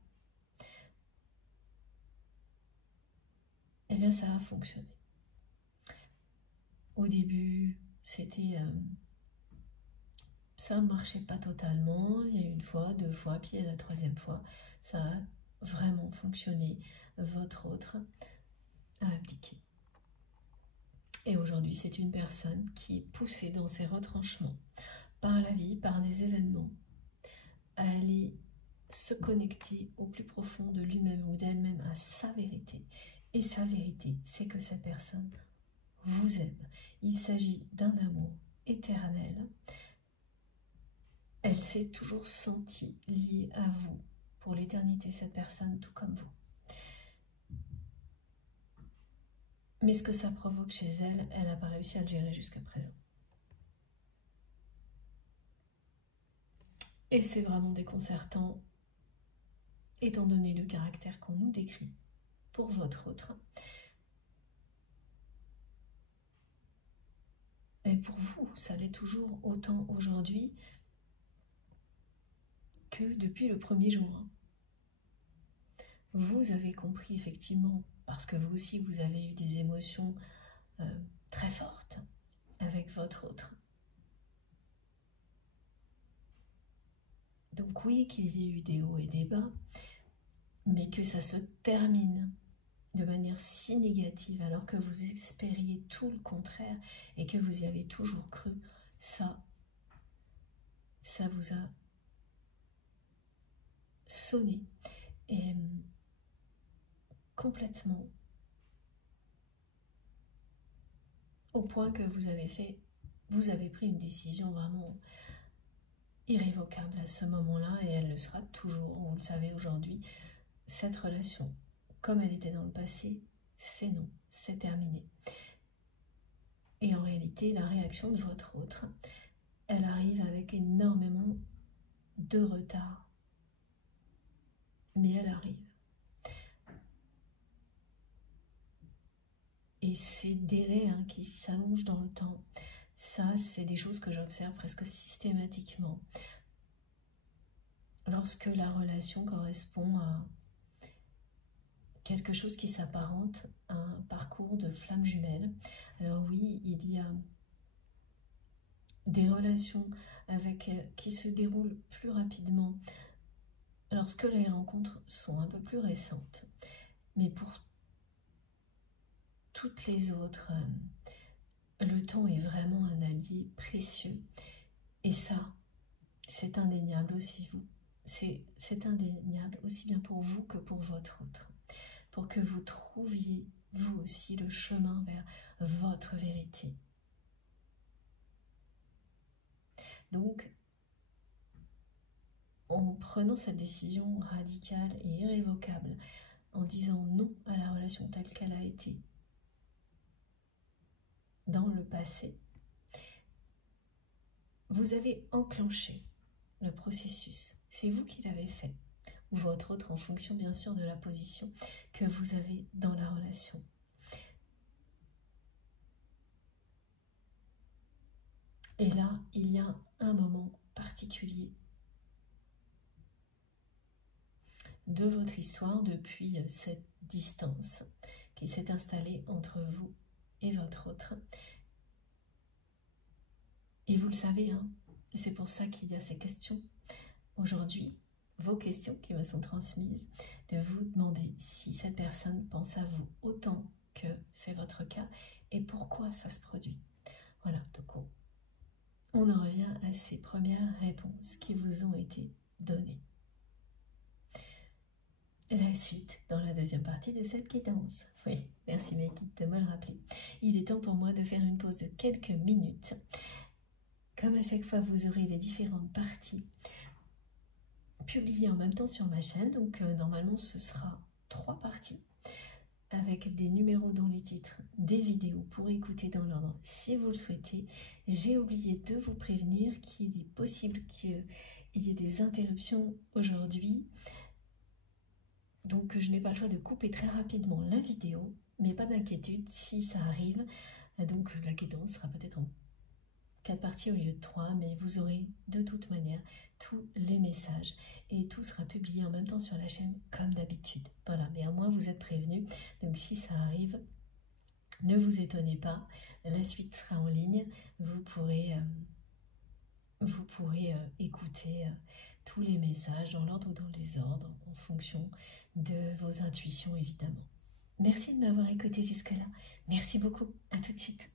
eh bien ça a fonctionné. Au début, ça ne marchait pas totalement. Il y a eu une fois, deux fois, puis la troisième fois, ça a vraiment fonctionné. Votre autre a abdiqué. Et aujourd'hui, c'est une personne qui est poussée dans ses retranchements par la vie, par des événements, à aller se connecter au plus profond de lui-même ou d'elle-même, à sa vérité. Et sa vérité, c'est que cette personne vous aime. Il s'agit d'un amour éternel. Elle s'est toujours sentie liée à vous pour l'éternité, cette personne, tout comme vous. Mais ce que ça provoque chez elle, elle n'a pas réussi à le gérer jusqu'à présent. Et c'est vraiment déconcertant, étant donné le caractère qu'on nous décrit pour votre autre. Et pour vous, ça l'est toujours autant aujourd'hui que depuis le premier jour. Vous avez compris effectivement, parce que vous aussi vous avez eu des émotions très fortes avec votre autre. Donc oui, qu'il y ait eu des hauts et des bas, mais que ça se termine de manière si négative alors que vous espériez tout le contraire et que vous y avez toujours cru, ça vous a sonné et complètement au point que vous avez pris une décision vraiment irrévocable à ce moment-là, et elle le sera toujours, vous le savez aujourd'hui. Cette relation, comme elle était dans le passé, c'est non, c'est terminé. Et en réalité, la réaction de votre autre, elle arrive avec énormément de retard. Mais elle arrive. Et ces délais qui s'allongent dans le temps, ça, c'est des choses que j'observe presque systématiquement. Lorsque la relation correspond à quelque chose qui s'apparente à un parcours de flammes jumelles. Alors oui, il y a des relations qui se déroulent plus rapidement lorsque les rencontres sont un peu plus récentes. Mais pour toutes les autres, le temps est vraiment un allié précieux. Et ça, c'est indéniable aussi vous. C'est indéniable aussi bien pour vous que pour votre autre. Pour que vous trouviez, vous aussi, le chemin vers votre vérité. Donc, en prenant cette décision radicale et irrévocable, en disant non à la relation telle qu'elle a été dans le passé, vous avez enclenché le processus. C'est vous qui l'avez fait, ou votre autre, en fonction bien sûr de la position que vous avez dans la relation. Et là, il y a un moment particulier de votre histoire depuis cette distance qui s'est installée entre vous et votre autre. Et vous le savez, hein, et c'est pour ça qu'il y a ces questions aujourd'hui, vos questions qui me sont transmises, de vous demander si cette personne pense à vous autant que c'est votre cas et pourquoi ça se produit. Voilà, donc on en revient à ces premières réponses qui vous ont été données. La suite dans la deuxième partie de cette guidance. Oui, merci mes guides de me le rappeler. Il est temps pour moi de faire une pause de quelques minutes. Comme à chaque fois, vous aurez les différentes parties publiées en même temps sur ma chaîne. Donc normalement, ce sera 3 parties avec des numéros dans les titres, des vidéos pour écouter dans l'ordre si vous le souhaitez. J'ai oublié de vous prévenir qu'il est possible qu'il y ait des interruptions aujourd'hui. Donc je n'ai pas le choix de couper très rapidement la vidéo, mais pas d'inquiétude si ça arrive. Donc la guidance sera peut-être en 4 parties au lieu de 3, mais vous aurez de toute manière tous les messages et tout sera publié en même temps sur la chaîne comme d'habitude. Voilà, mais au moins vous êtes prévenus, donc si ça arrive, ne vous étonnez pas, la suite sera en ligne, vous pourrez écouter tous les messages dans l'ordre ou dans les ordres en fonction de vos intuitions évidemment. Merci de m'avoir écouté jusque-là. Merci beaucoup. À tout de suite.